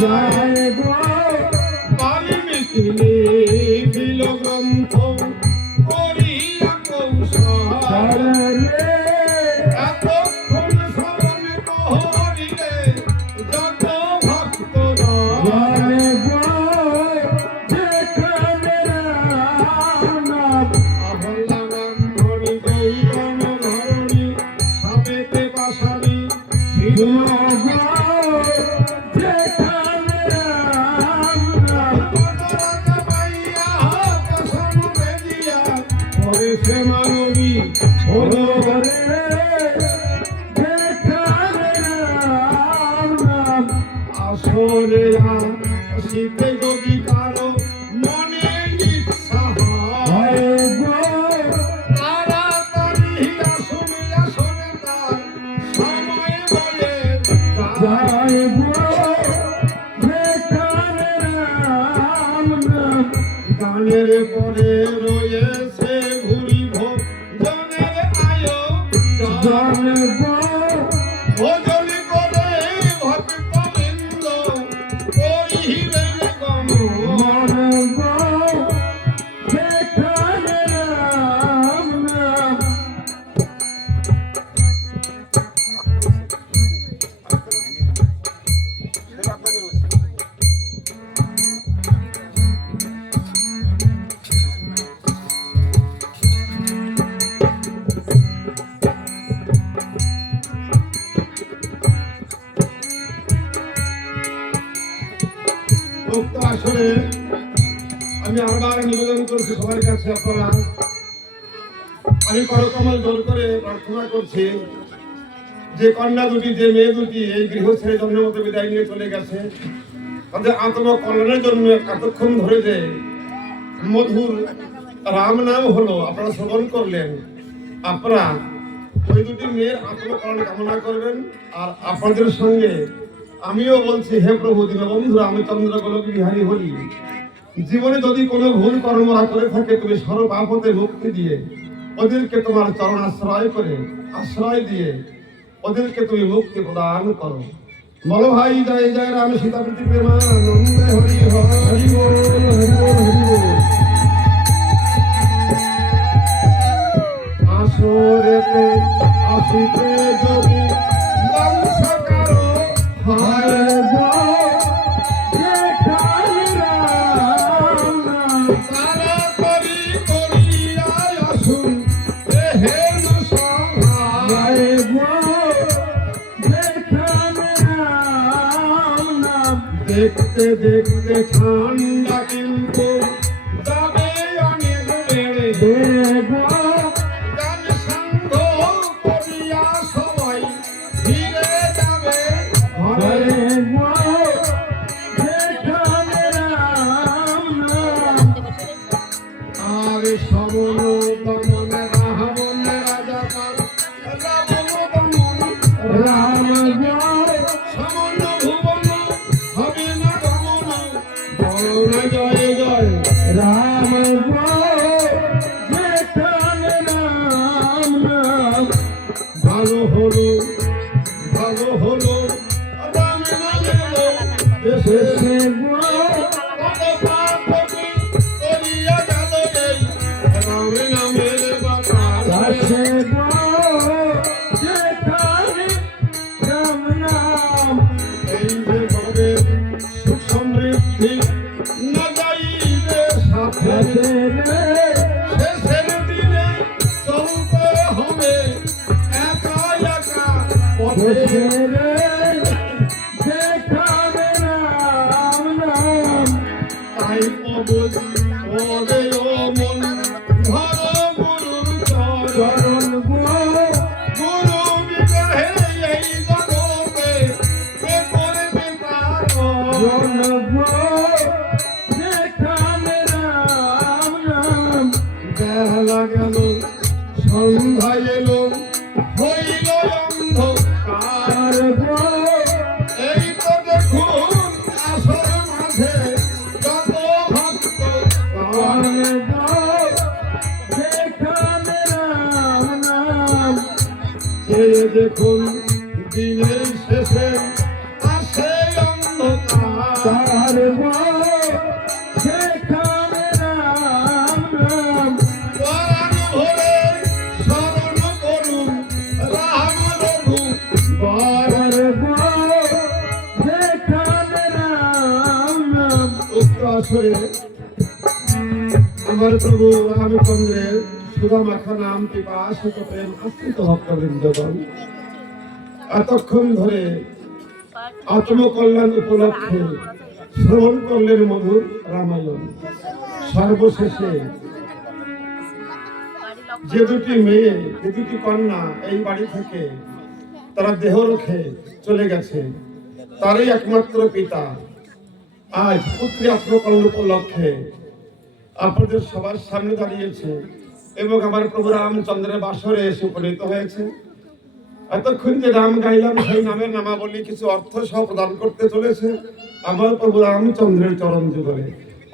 যায় বাল্মীকি লিখিল গ্রন্থ করিয়া কৌশল এতক্ষণ স্মরণ করিলে যত ভক্তরা আহল্লা ব্রাহ্মণী গৌরম ধরণী সাপেতে পাশারি সে মানবী হলো আসরে আসিতে যদি কারো মনে ইচ্ছা হয় তাড়াতাড়ি আসনে আসনে তার সময় বলে গানের পরে রয়েছে ভুরি ভোজনের আয়োজন ভোজন করে ভক্তবৃন্দ করিবেন গমন উক্ত আসরে আমি আবার নিবেদন করছি সবার কাছে আপনারা আমি করকমল জোর করে প্রার্থনা করছি যে কন্যা দুটি যে মেয়ে দুটি এই গৃহ ছেড়ে জন্মমত বিদায় নিয়ে চলে গেছে তাদের আত্মকল্যাণের জন্য এতক্ষণ ধরে যে মধুর রাম নাম হলো আপনারা শ্রবণ করলেন আপনারা ওই দুটি মেয়ের আত্মকল্যাণ কামনা করবেন আর আপনাদের সঙ্গে আমিও বলছি হে প্রভু দীনবন্ধু রামচন্দ্র গোলক বিহারী হরি জীবনে যদি কোনো ভুল কর্মরা করে থাকে তুমি সর্বপাপ হতে মুক্তি দিয়ে ওদেরকে তোমার চরণ আশ্রয় দিয়ে ওদেরকে তুমি মুক্তি প্রদান করো বলো ভাই জয় জয় রাম সীতাপতি প্রেমানন্দে হরি হরি বল হরি বল হরি বল আসরেতে আসিতে যদি বংশ কারো হয় দেখতে দেখতে ঠান্ডা কিন্তু যাবে অনেক বেড়ে গান সান্ধ করিয়া সবাই ফিরে যাবে ঘরে। আর সমন দমন রাবণ রাজা রাবণ দমন রাম সমন ভুবন হবে না দমন বল জয় জয় রাম যেখানে রাম নাম ভালো হলো রাম নাম এলো দেশে সে কত পাপি করিয়া গেল এই রাম নামের বাতাস। কাছে যেখানে রাম নাম এই যে হবে সুখ সমৃদ্ধি না যাইবে সাথে শেষের দিনে চলতে হবে একা একা পথে। যেখানে রাম নাম তাই অবুঝ ওরে ও মন ধর গুরুর চরণ। গুরু বিরহে এই জগতে কে করবে পালন। যেখানে রাম নাম বেলা গেল সন্ধ্যা এলো হইল অন্ধকার। এই তো দেখুন আসর মাঝে যত ভক্ত প্রাণ। যেখানে রাম নাম এই দেখুন দিনের শেষে আসে অন্ধকার। তার যেখানে রাম নাম পরাণ ভরে স্মরণ করুন রাম রঘু বর। যেখানে রাম নাম উক্ত আসরে আমার প্রভু রামচন্দ্রের সুধামাখা নাম পিপাসিত প্রেম আশ্রিত ভক্তবৃন্দগণ এতক্ষণ ধরে আত্মকল্যাণ উপলক্ষে শ্রবণ করলেন মধুর রামায়ণ। সর্বশেষে যে দুটি মেয়ে যে দুটি কন্যা এই বাড়ি থেকে তারা দেহ রেখে চলে গেছে, তারই একমাত্র পিতা আজ পুত্রী আত্মকল্যাণ উপলক্ষে আপনাদের সবার সামনে দাঁড়িয়েছে এবং আমার প্রভু রামচন্দ্রের বাসরে এসে উপনীত হয়েছে। এতক্ষণ যে নাম গাইলাম সেই নামের নামাবলী কিছু অর্থ সহ প্রদান করতে চলেছে আমার প্রভু রামচন্দ্রের চরণ যুগলে।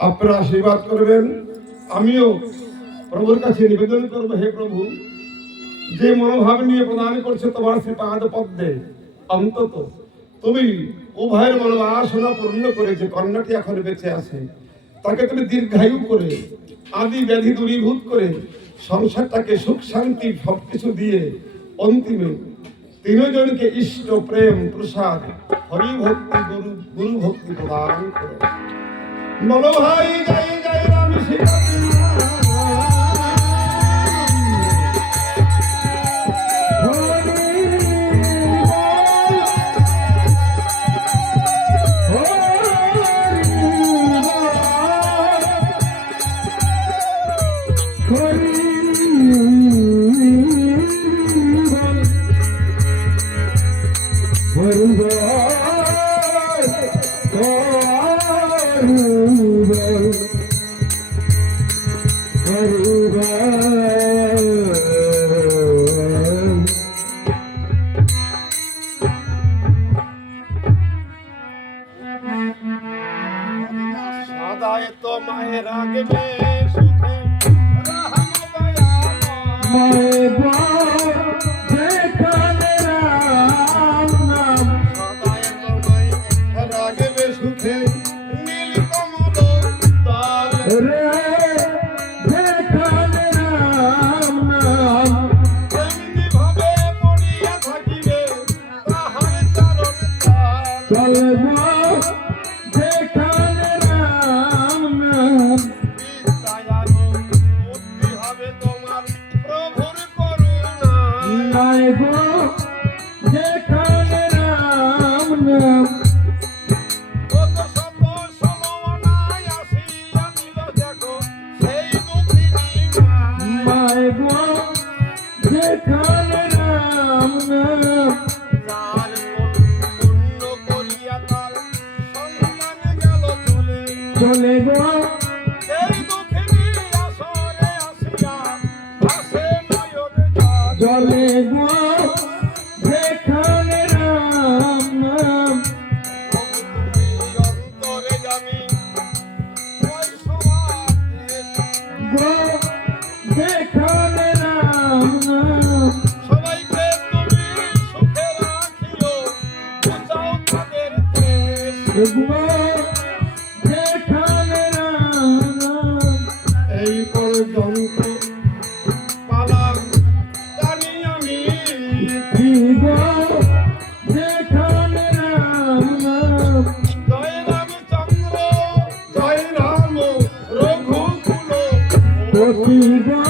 আপনারা আশীর্বাদ করবেন। আমিও প্রভুর কাছে নিবেদন করবো, হে প্রভু, যে মনোভাব নিয়ে প্রদান করছে তোমার শ্রী পাদ পদ্মে অন্তত তুমি উভয়ের মনোবাসনা পূর্ণ করে যে কন্যাটি এখন বেঁচে আছে তাকে তুমি দীর্ঘায়ু করে আদি ব্যাধি দূরীভূত করে সংসারটাকে সুখ শান্তি সবকিছু দিয়ে অন্তিমে তিনজনকে ইষ্ট প্রেম প্রসাদ হরি ভক্তি গুরু ভক্তি প্রদান করো। বলো ভাই জয় জয় রাম সীতা। সদায় তো মায়ের রাগবে সুখে রাম দয়াময়। যেখানে রাম নাম সদায় তো মায়ের রাগবে সুখে নীল কমল দল। রে যেখানে রাম নাম এমনি ভাবে পড়িয়া থাকিবে তাহার চরণ তল। চলব যেখানে রাম নাম বিদ্যায়ার বুদ্ধি হবে তোমার প্রভুর চলে গো এই দুঃখিনী আসরে আসিয়া ভাসে নয়ন জল। চলে গো যেখানে রাম নাম তুমি অন্তরে জানি ওই সমাজে গো যেখানে রাম নাম সবাইকে তুমি সুখে রাখিও, বুঝাও তাদের দেশ। গো যেখানে রাম নাম এই পর্যন্ত পালাম জানি আমি, গো যেখানে রাম নাম জয় রামচন্দ্র জয় রাম রঘুকুল। সখী গো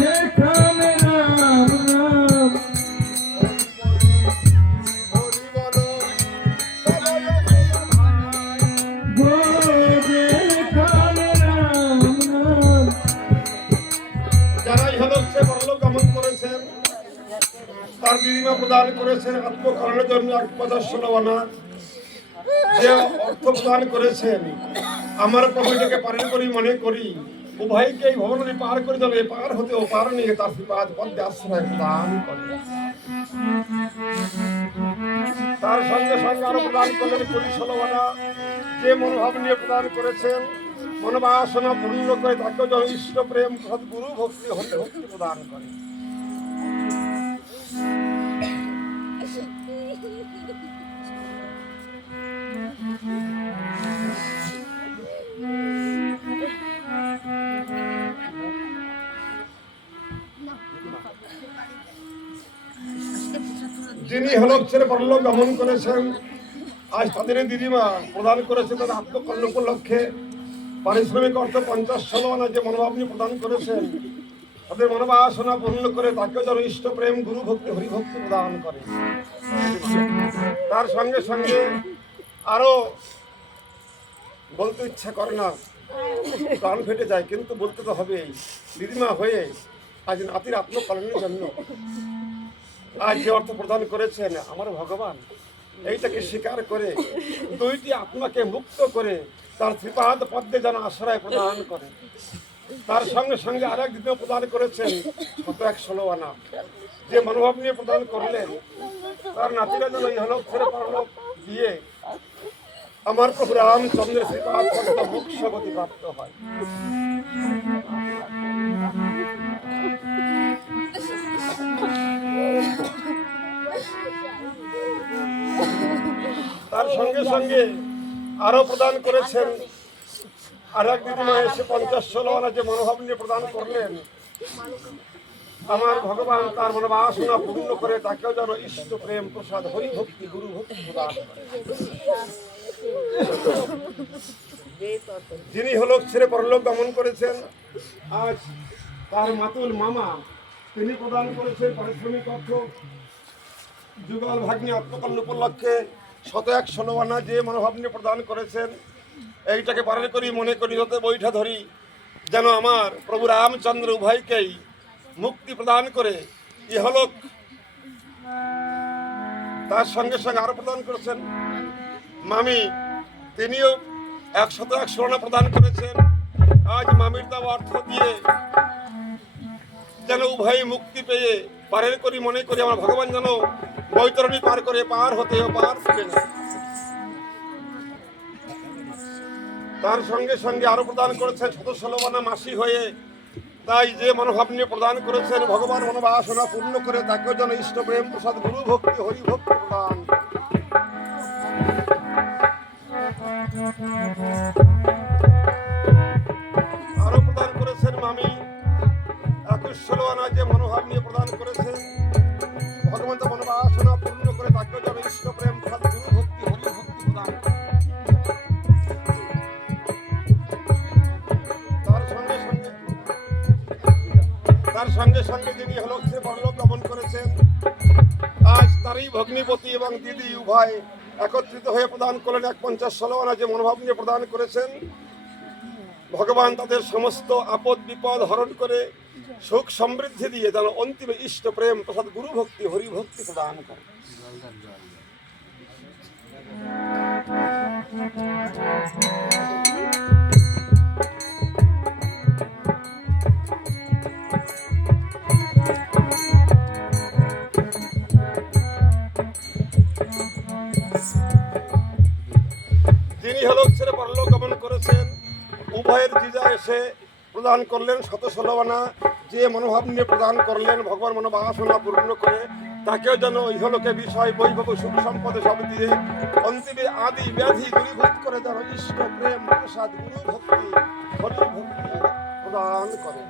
যেখানে রাম নাম হরি বল সবাই ভাই। গো যেখানে রাম নাম যারা ইহলোকে পরলোক গমন করেছেন তার দিদিমা প্রদান করেছেন আত্মকরণের জন্য 1/16 আনা। যে অর্থ প্রদান করেছেন আমার প্রভুটাকে পালন করি মনে করি উভয়কে এই ভবনটি পার করে দেবে, পার হতে ও পার নিয়ে তার শ্রীপাদ পদ্মে আশ্রয় প্রদান করে। তার সঙ্গে সঙ্গে আরো প্রদান করলেন 16 আনা। যে মনোভাব নিয়ে প্রদান করেছেন মনোবাসনা পূর্ণ করে তাকেও যেন ইষ্ট প্রেম সদ্গুরু ভক্তি হতে ভক্তি প্রদান করে। যিনি হলক ছেড়ে পরলোক গমন করেছেন আজ তাদের দিদিমা প্রদান করেছে তাদের আত্মকল্যাণ উপলক্ষে পারিশ্রমিক অর্থ 50 আনা। যে মনোভাব নিয়ে প্রদান করেছেন তাদের মনোবাসনা পূর্ণ করে তাকেও যেন ইষ্ট প্রেম গুরু ভক্তি হরিভক্তি প্রদান করে। তার সঙ্গে সঙ্গে আরো বলতে ইচ্ছা করে না, প্রাণ ফেটে যায়, কিন্তু বলতে তো হবেই। দিদিমা হয়ে আজ নাতির আত্মকল্যাণের জন্য আজ যে অর্থ প্রদান করেছেন আমার ভগবান এইটাকে স্বীকার করে দুইটি আত্মাকে মুক্ত করে তার শ্রীপাদ পদ্মে যেন আশ্রয় প্রদান করে। তার সঙ্গে সঙ্গে আরেক দিন প্রদান করেছেন 116 আনা। যে মনোভাব নিয়ে প্রদান করলেন তার নাতিরা যেন ইহলোক ছেড়ে পরলোক দিয়ে আমার প্রভু রামচন্দ্রের শ্রীপাদ পদ্ম মোক্ষগতি প্রাপ্ত হয়। তার সঙ্গে সঙ্গে আরো প্রদান করেছেন আর এক দিদিমা এসে 50-16 আনা। যে মনোভাব নিয়ে প্রদান করলেন আমার ভগবান তার মনোবাসনা পূর্ণ করে তাকেও যেন ইষ্ট প্রেম প্রসাদ হরি ভক্তি গুরু ভক্তি প্রদান করে। যিনি হলোক ছেড়ে পরলোক গমন করেছেন আজ তার মাতুল মামা তিনি প্রদান করেছেন পারিশ্রমিক অর্থ যুগল ভাগ্নে আত্মকল্যাণ উপলক্ষে 116 আনা। যে মনোভাব নিয়ে প্রদান করেছেন এইটাকে পালন করি মনে করি হতে বৈঠা ধরি যেন আমার প্রভু রামচন্দ্র উভয়কেই মুক্তি প্রদান করে ইহলোক। তার সঙ্গে সঙ্গে আরো প্রদান করেছেন মামি, তিনিও 116 আনা প্রদান করেছেন। আজ মামির দেওয়া অর্থ দিয়ে যেন উভয় মুক্তি পেয়ে পারের করি মনে করি আমার ভগবান যেন বৈতরণী পার করে পার হতে পার থাকে না। তার সঙ্গে সঙ্গে আরো প্রদান করেছেন 116 আনা মাসি হয়ে। তাই যে মনোভাব নিয়ে প্রদান করেছেন ভগবান মনোবাসনা পূর্ণ করে তাকেও যেন ইষ্ট প্রেম প্রসাদ গুরু ভক্তি হরি ভক্তি প্রদান। আরো প্রদান করেছেন মামি 21-16 আনা। যে মনোভাব নিয়ে প্রদান করেছেন ভগবান তার মনোবাসনা পূর্ণ করে তাকেও যেন ইষ্ট প্রেম প্রসাদ গুরু ভক্তি হরি ভক্তি প্রদান। তার সঙ্গে সঙ্গে যিনি হলোক ছেড়ে পরলোক গমন করেছেন আজ তারই ভগ্নিপতি এবং দিদি উভয় একত্রিত হয়ে প্রদান করলেন 1/16 আনা। যে মনোভাব নিয়ে প্রদান করেছেন ভগবান তাদের সমস্ত আপদ বিপদ হরণ করে সুখ সমৃদ্ধি দিয়ে যেন অন্তিমে ইষ্ট প্রেম প্রসাদ গুরু ভক্তি হরি ভক্তি প্রদান করে। যিনি হলোক ছেড়ে পরলোক গমন করেছেন, উভয়ের জিজা এসে প্রদান করলেন শত ষোলবানা। যে মনোভাব নিয়ে প্রদান করলেন ভগবান মনোবাসনা পূর্ণ করে, তাকেও যেন ইহলোকে বিষয় বৈভব সুখ সম্পদে সব দিয়ে অন্তিমে আদি ব্যাধি দূরীভূত করে যেন ইষ্ট প্রেম প্রসাদ গুরু ভক্তি হরি ভক্তি প্রদান করেন।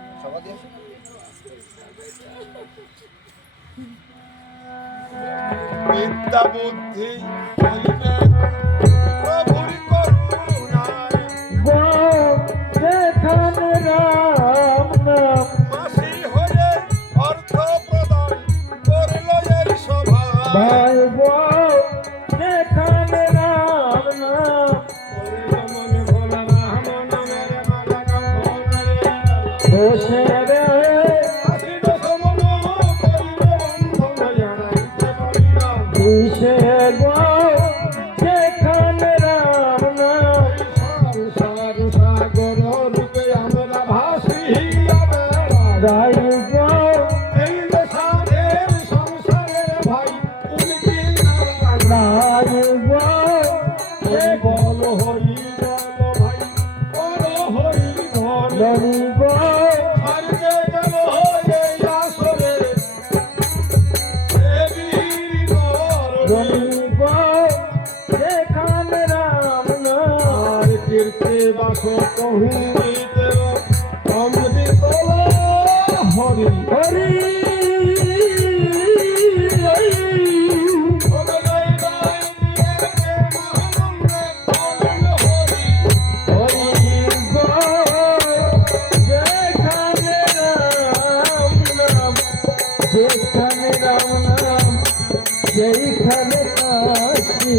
বিদ্যা বুদ্ধি বিবেক প্রভুর করুণায় যেখানে রাম নাম মাসি হয়ে অর্থ প্রদান করল এই সভা। ভাই বউ যেখানে রাম নাম বসে রহে কিসে গো যেখানে রাম নাম সাগর রূপে আমরা ভাসি গাই গো সংসারের ভাই তুমি কি গাই গো বল হরি বল ভাই বল হরি বল গরি গো হারিয়ে গেল এই আসরে সে বীর গরি গো যেখানে রাম নাম কীর্তি বাস কহুতে অমৃত হরি হরি হরি গো যেখানে রাম নাম যেখানে রাম নাম যেখানে কাশী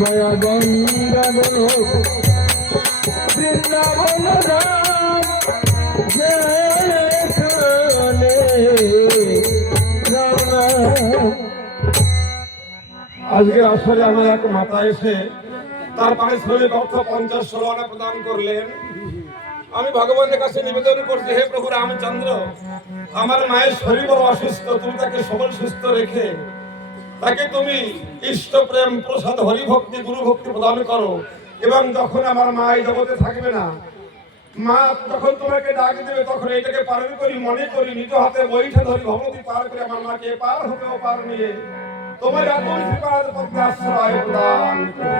গয়া গঙ্গা গোলোক বৃন্দাবন রাম যেখানে রাম নাম। আজকে আসলে আমার এক মাতা এসে তার পারিশ্রমিক অর্থ 50-16 আনা প্রদান করলেন। আমি ভগবানের কাছে নিবেদন করছি, হে প্রভু রামচন্দ্র, আমার মায়ের শরীর বড় অসুস্থ, তুমি তাকে সবল সুস্থ রেখে তাকে তুমি ইষ্ট প্রেম প্রসাদ হরি ভক্তি গুরু ভক্তি প্রদান করো। এবং যখন আমার মা এই জগতে থাকবে না, মা যখন তোমাকে ডাক দেবে, তখন এটাকে পালন করি মনে করি নিজ হাতে বৈঠা ধরি ভগবতী পার করে আমার মাকে পার হতে পার নিয়ে তোমার আপন কৃপার পথে আশ্রয় প্রদান করো।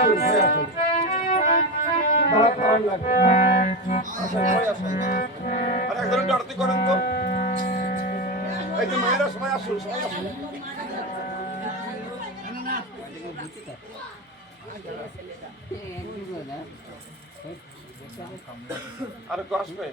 আসুন, ভাই আসুন। দাঁড়াতে দাঁড়ান লাগবে। আসুন, ভাই আসুন। আর একজন একটু আরতি করেন তো। এই যে মায়েরা সবাই আসুন, সবাই আসুন। আর একটু আসবে।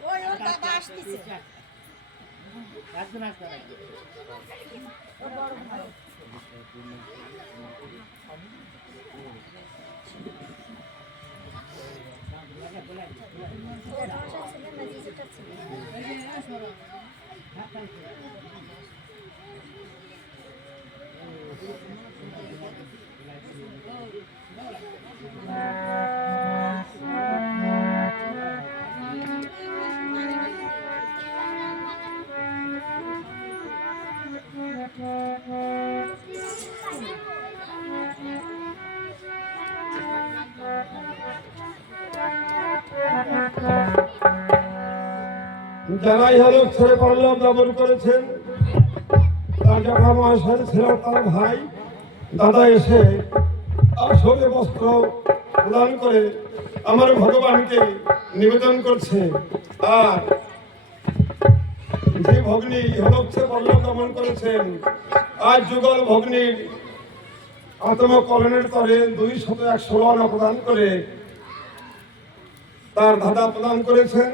যারাই হলো ছেড়ে পরলোক গমন করেছেন, তার যারা মহাশয় ছিল তার ভাই দাদা এসে আসলে বস্ত্র প্রদান করে আমার ভগবানকে নিবেদন করছে। আর যে ভগ্নী ইহলোক ছেড়ে পরলোক গমন করেছেন, আজ যুগল ভগ্নীর আত্মকলনের তরে 216 আনা প্রদান করে তার দাদা প্রদান করেছেন।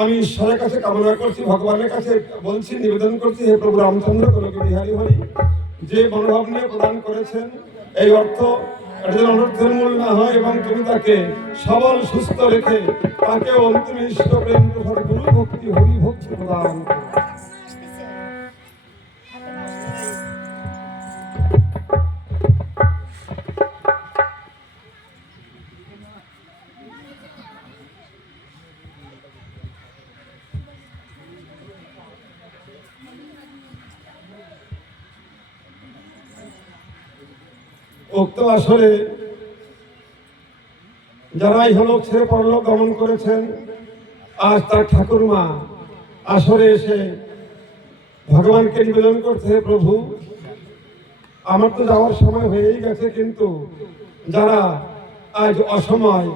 আমি ঈশ্বরের কাছে কামনা করছি, ভগবানের কাছে বলছি, নিবেদন করছি, হে প্রভু রামচন্দ্র গোলক বিহারী হরি, যে মনোভাব নিয়ে প্রদান করেছেন এই অর্থ এটা যেন অনর্থের মূল না হয়, এবং তুমি তাকে সবল সুস্থ রেখে তাকে অন্তিম ইষ্ট প্রেম প্রসাদ গুরু ভক্তি হরি ভক্তি প্রদান করো। উক্ত আসরে যারা ইহলোক ছেড়ে পরলোক গমন করেছেন, আজ তার ঠাকুরমা আসরে এসে ভগবানকে নিবেদন করছে, প্রভু আমার তো যাওয়ার সময় হয়েই গেছে, কিন্তু যারা আজ অসময়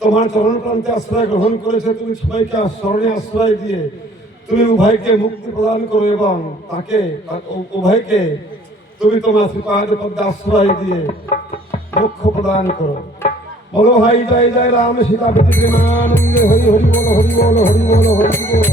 তোমার চরণ প্রান্তে আশ্রয় গ্রহণ করেছে, তুমি সবাইকে স্মরণে আশ্রয় দিয়ে তুমি উভয়কে মুক্তি প্রদান করো এবং তাকে উভয়কে তুমি তোমার শ্রীপাদ পদ্মে আশ্রয় দিয়ে মোক্ষ প্রদান করো। বলো ভাই জয় জয় রাম সীতাপতি প্রেমানন্দে হরি হরি বল হরি বল হরি বল হরি বল।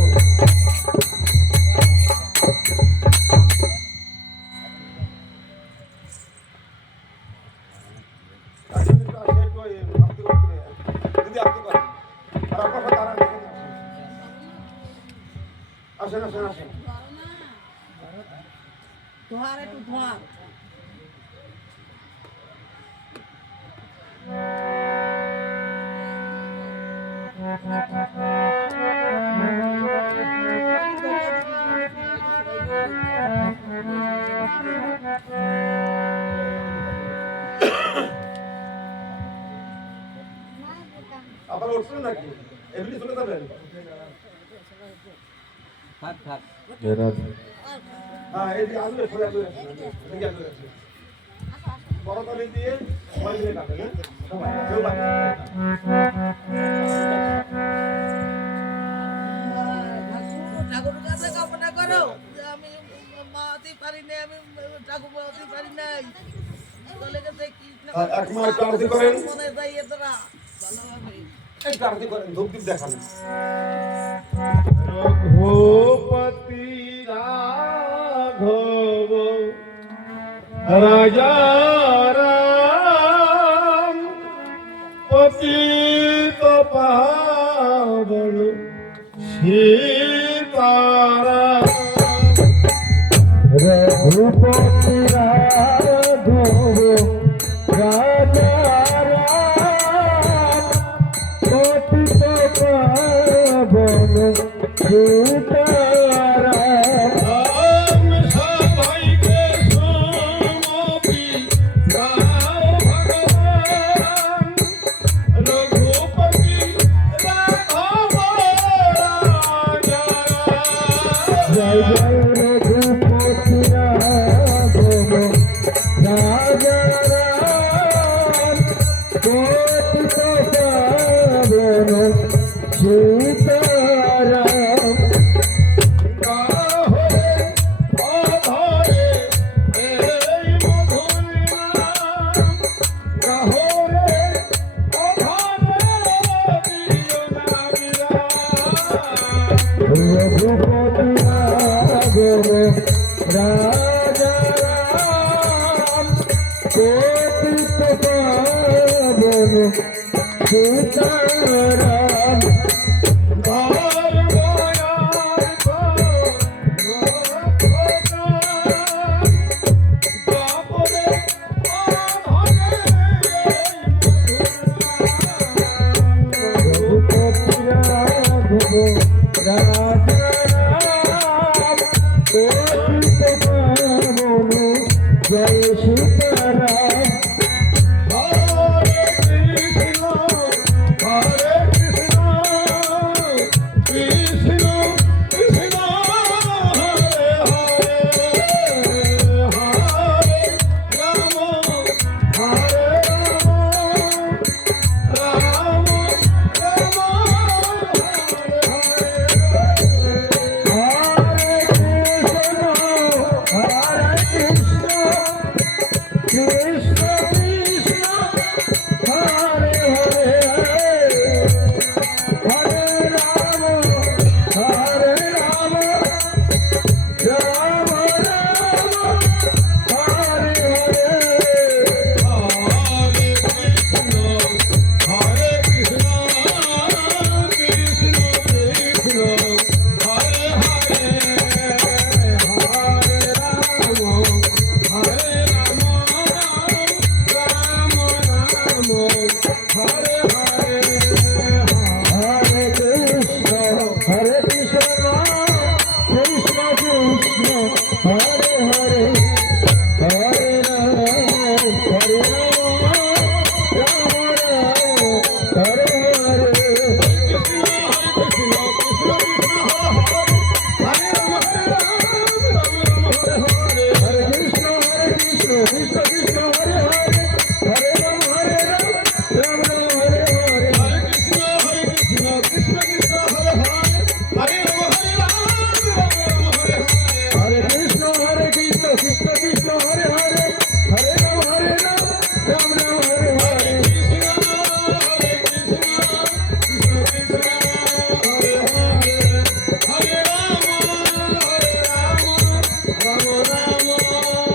আসেন আসেন আসেন। ধোয়ার একটু ধোয়ার আবার উঠছেন নাকি? এমনি চলে যাবেন? হ্যাঁ, এই যে আলু ফলে আলু আছে, এদিকে আলু আছে। বড় তালি দিয়ে সবাই মিলে কাটেন, হ্যাঁ? সবাই, কেউ বাকি নেই। ঠাকুর কাছে কামনা করো যে আমি মা হতে পারি না, আমি ঠাকুর হতে পারি নাই, চলে গেছে কৃষ্ণ এক মাস একটু আরতি করেন, মনে যাই এতরা ভালোভাবে একটু আরতি করেন, ধূপ দীপ দেখান। রঘুপতি রাঘব রাজা রাম পতিত পাবন সীতারাম। রঘুপতি রাঘব রাজা রাম পতিত পাবন সীতারাম। সবাইকে সমপি গাও ভগবান, রঘুপতি রাঘব রাজা জয় জয় রঘুপতি রাঘব রাজা রাম পতিত পাবন সীতারাম। গাহরে অধরে এই মধুর নাম, গাহরে অধরে দিও না বিরাম। রঘুপতি রাঘব রাজা রাম পতিত পাবন সীতারাম। ঘর বয়ার গাপরে রঘুপতি রাঘব রাজা রাম পতিত পাবন জয় সীতারাম। হরে কৃষ্ণ হরে কৃষ্ণ কৃষ্ণ কৃষ্ণ হরে হরে, হরে রাম হরে রাম, রাম রাম হরে হরে। হরে কৃষ্ণ হরে কৃষ্ণ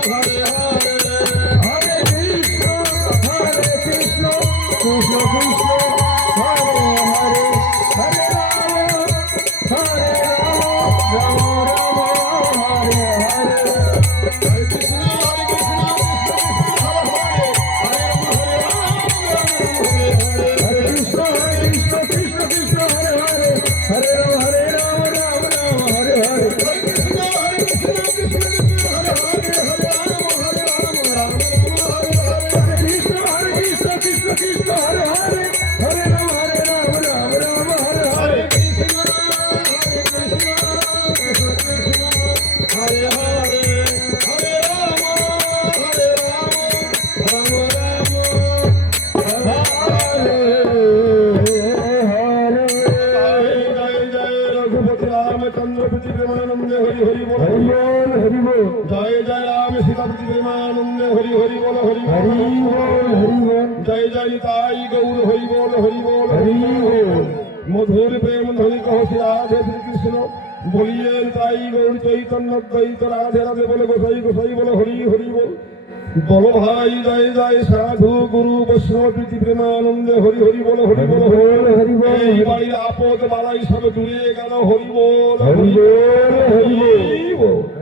হরে হরে হরে কৃষ্ণ কৃষ্ণ কৃষ্ণ হরে হরে হরে রাম রাম রাম হরে হরে হরে কৃষ্ণ হরে কৃষ্ণ কৃষ্ণ কৃষ্ণ হরে হরে হরে হরে হরে রাম রাম রাম রাম হরে হরে হরে কৃষ্ণ হরে কৃষ্ণ কৃষ্ণ কৃষ্ণ হরে হরে হরে রাম হরে রাম রাম রাম হরে হরে কৃষ্ণ হরে কৃষ্ণ কৃষ্ণ কৃষ্ণ হরে হরে হরে রাম রাম রাম হরে হরে হরে কৃষ্ণ হরে হরে হরে রাম রাম রাম হরে হরে জয় জয় রঘুপতি রামচন্দ্রপতি প্রেমানন্দে হরি হরি বল হরি বল হরি বল জয় জয় রাম সীতাপতি প্রেমানন্দে হরি হরি বল হরি হরি বল হরি বল জয় জয় তাই গৌর হরি বল হরি বল হরি বল মধুর প্রেম ধ্বনি কহ রাধে শ্রীকৃষ্ণ বলিয়ে তাই গৌর চৈতন্য দ্বৈত রাধে রাধে বলে গোসাই গোসাই বলে হরি হরি বল বলো ভাই জয় জয় সাধু গুরু বৈষ্ণব প্রীতি প্রেমানন্দে হরি হরি বল হরি বল হরি বল এই বাড়ির আপদ বালাই সব দূরে গেল হরি বল হরি বল হরি বল বল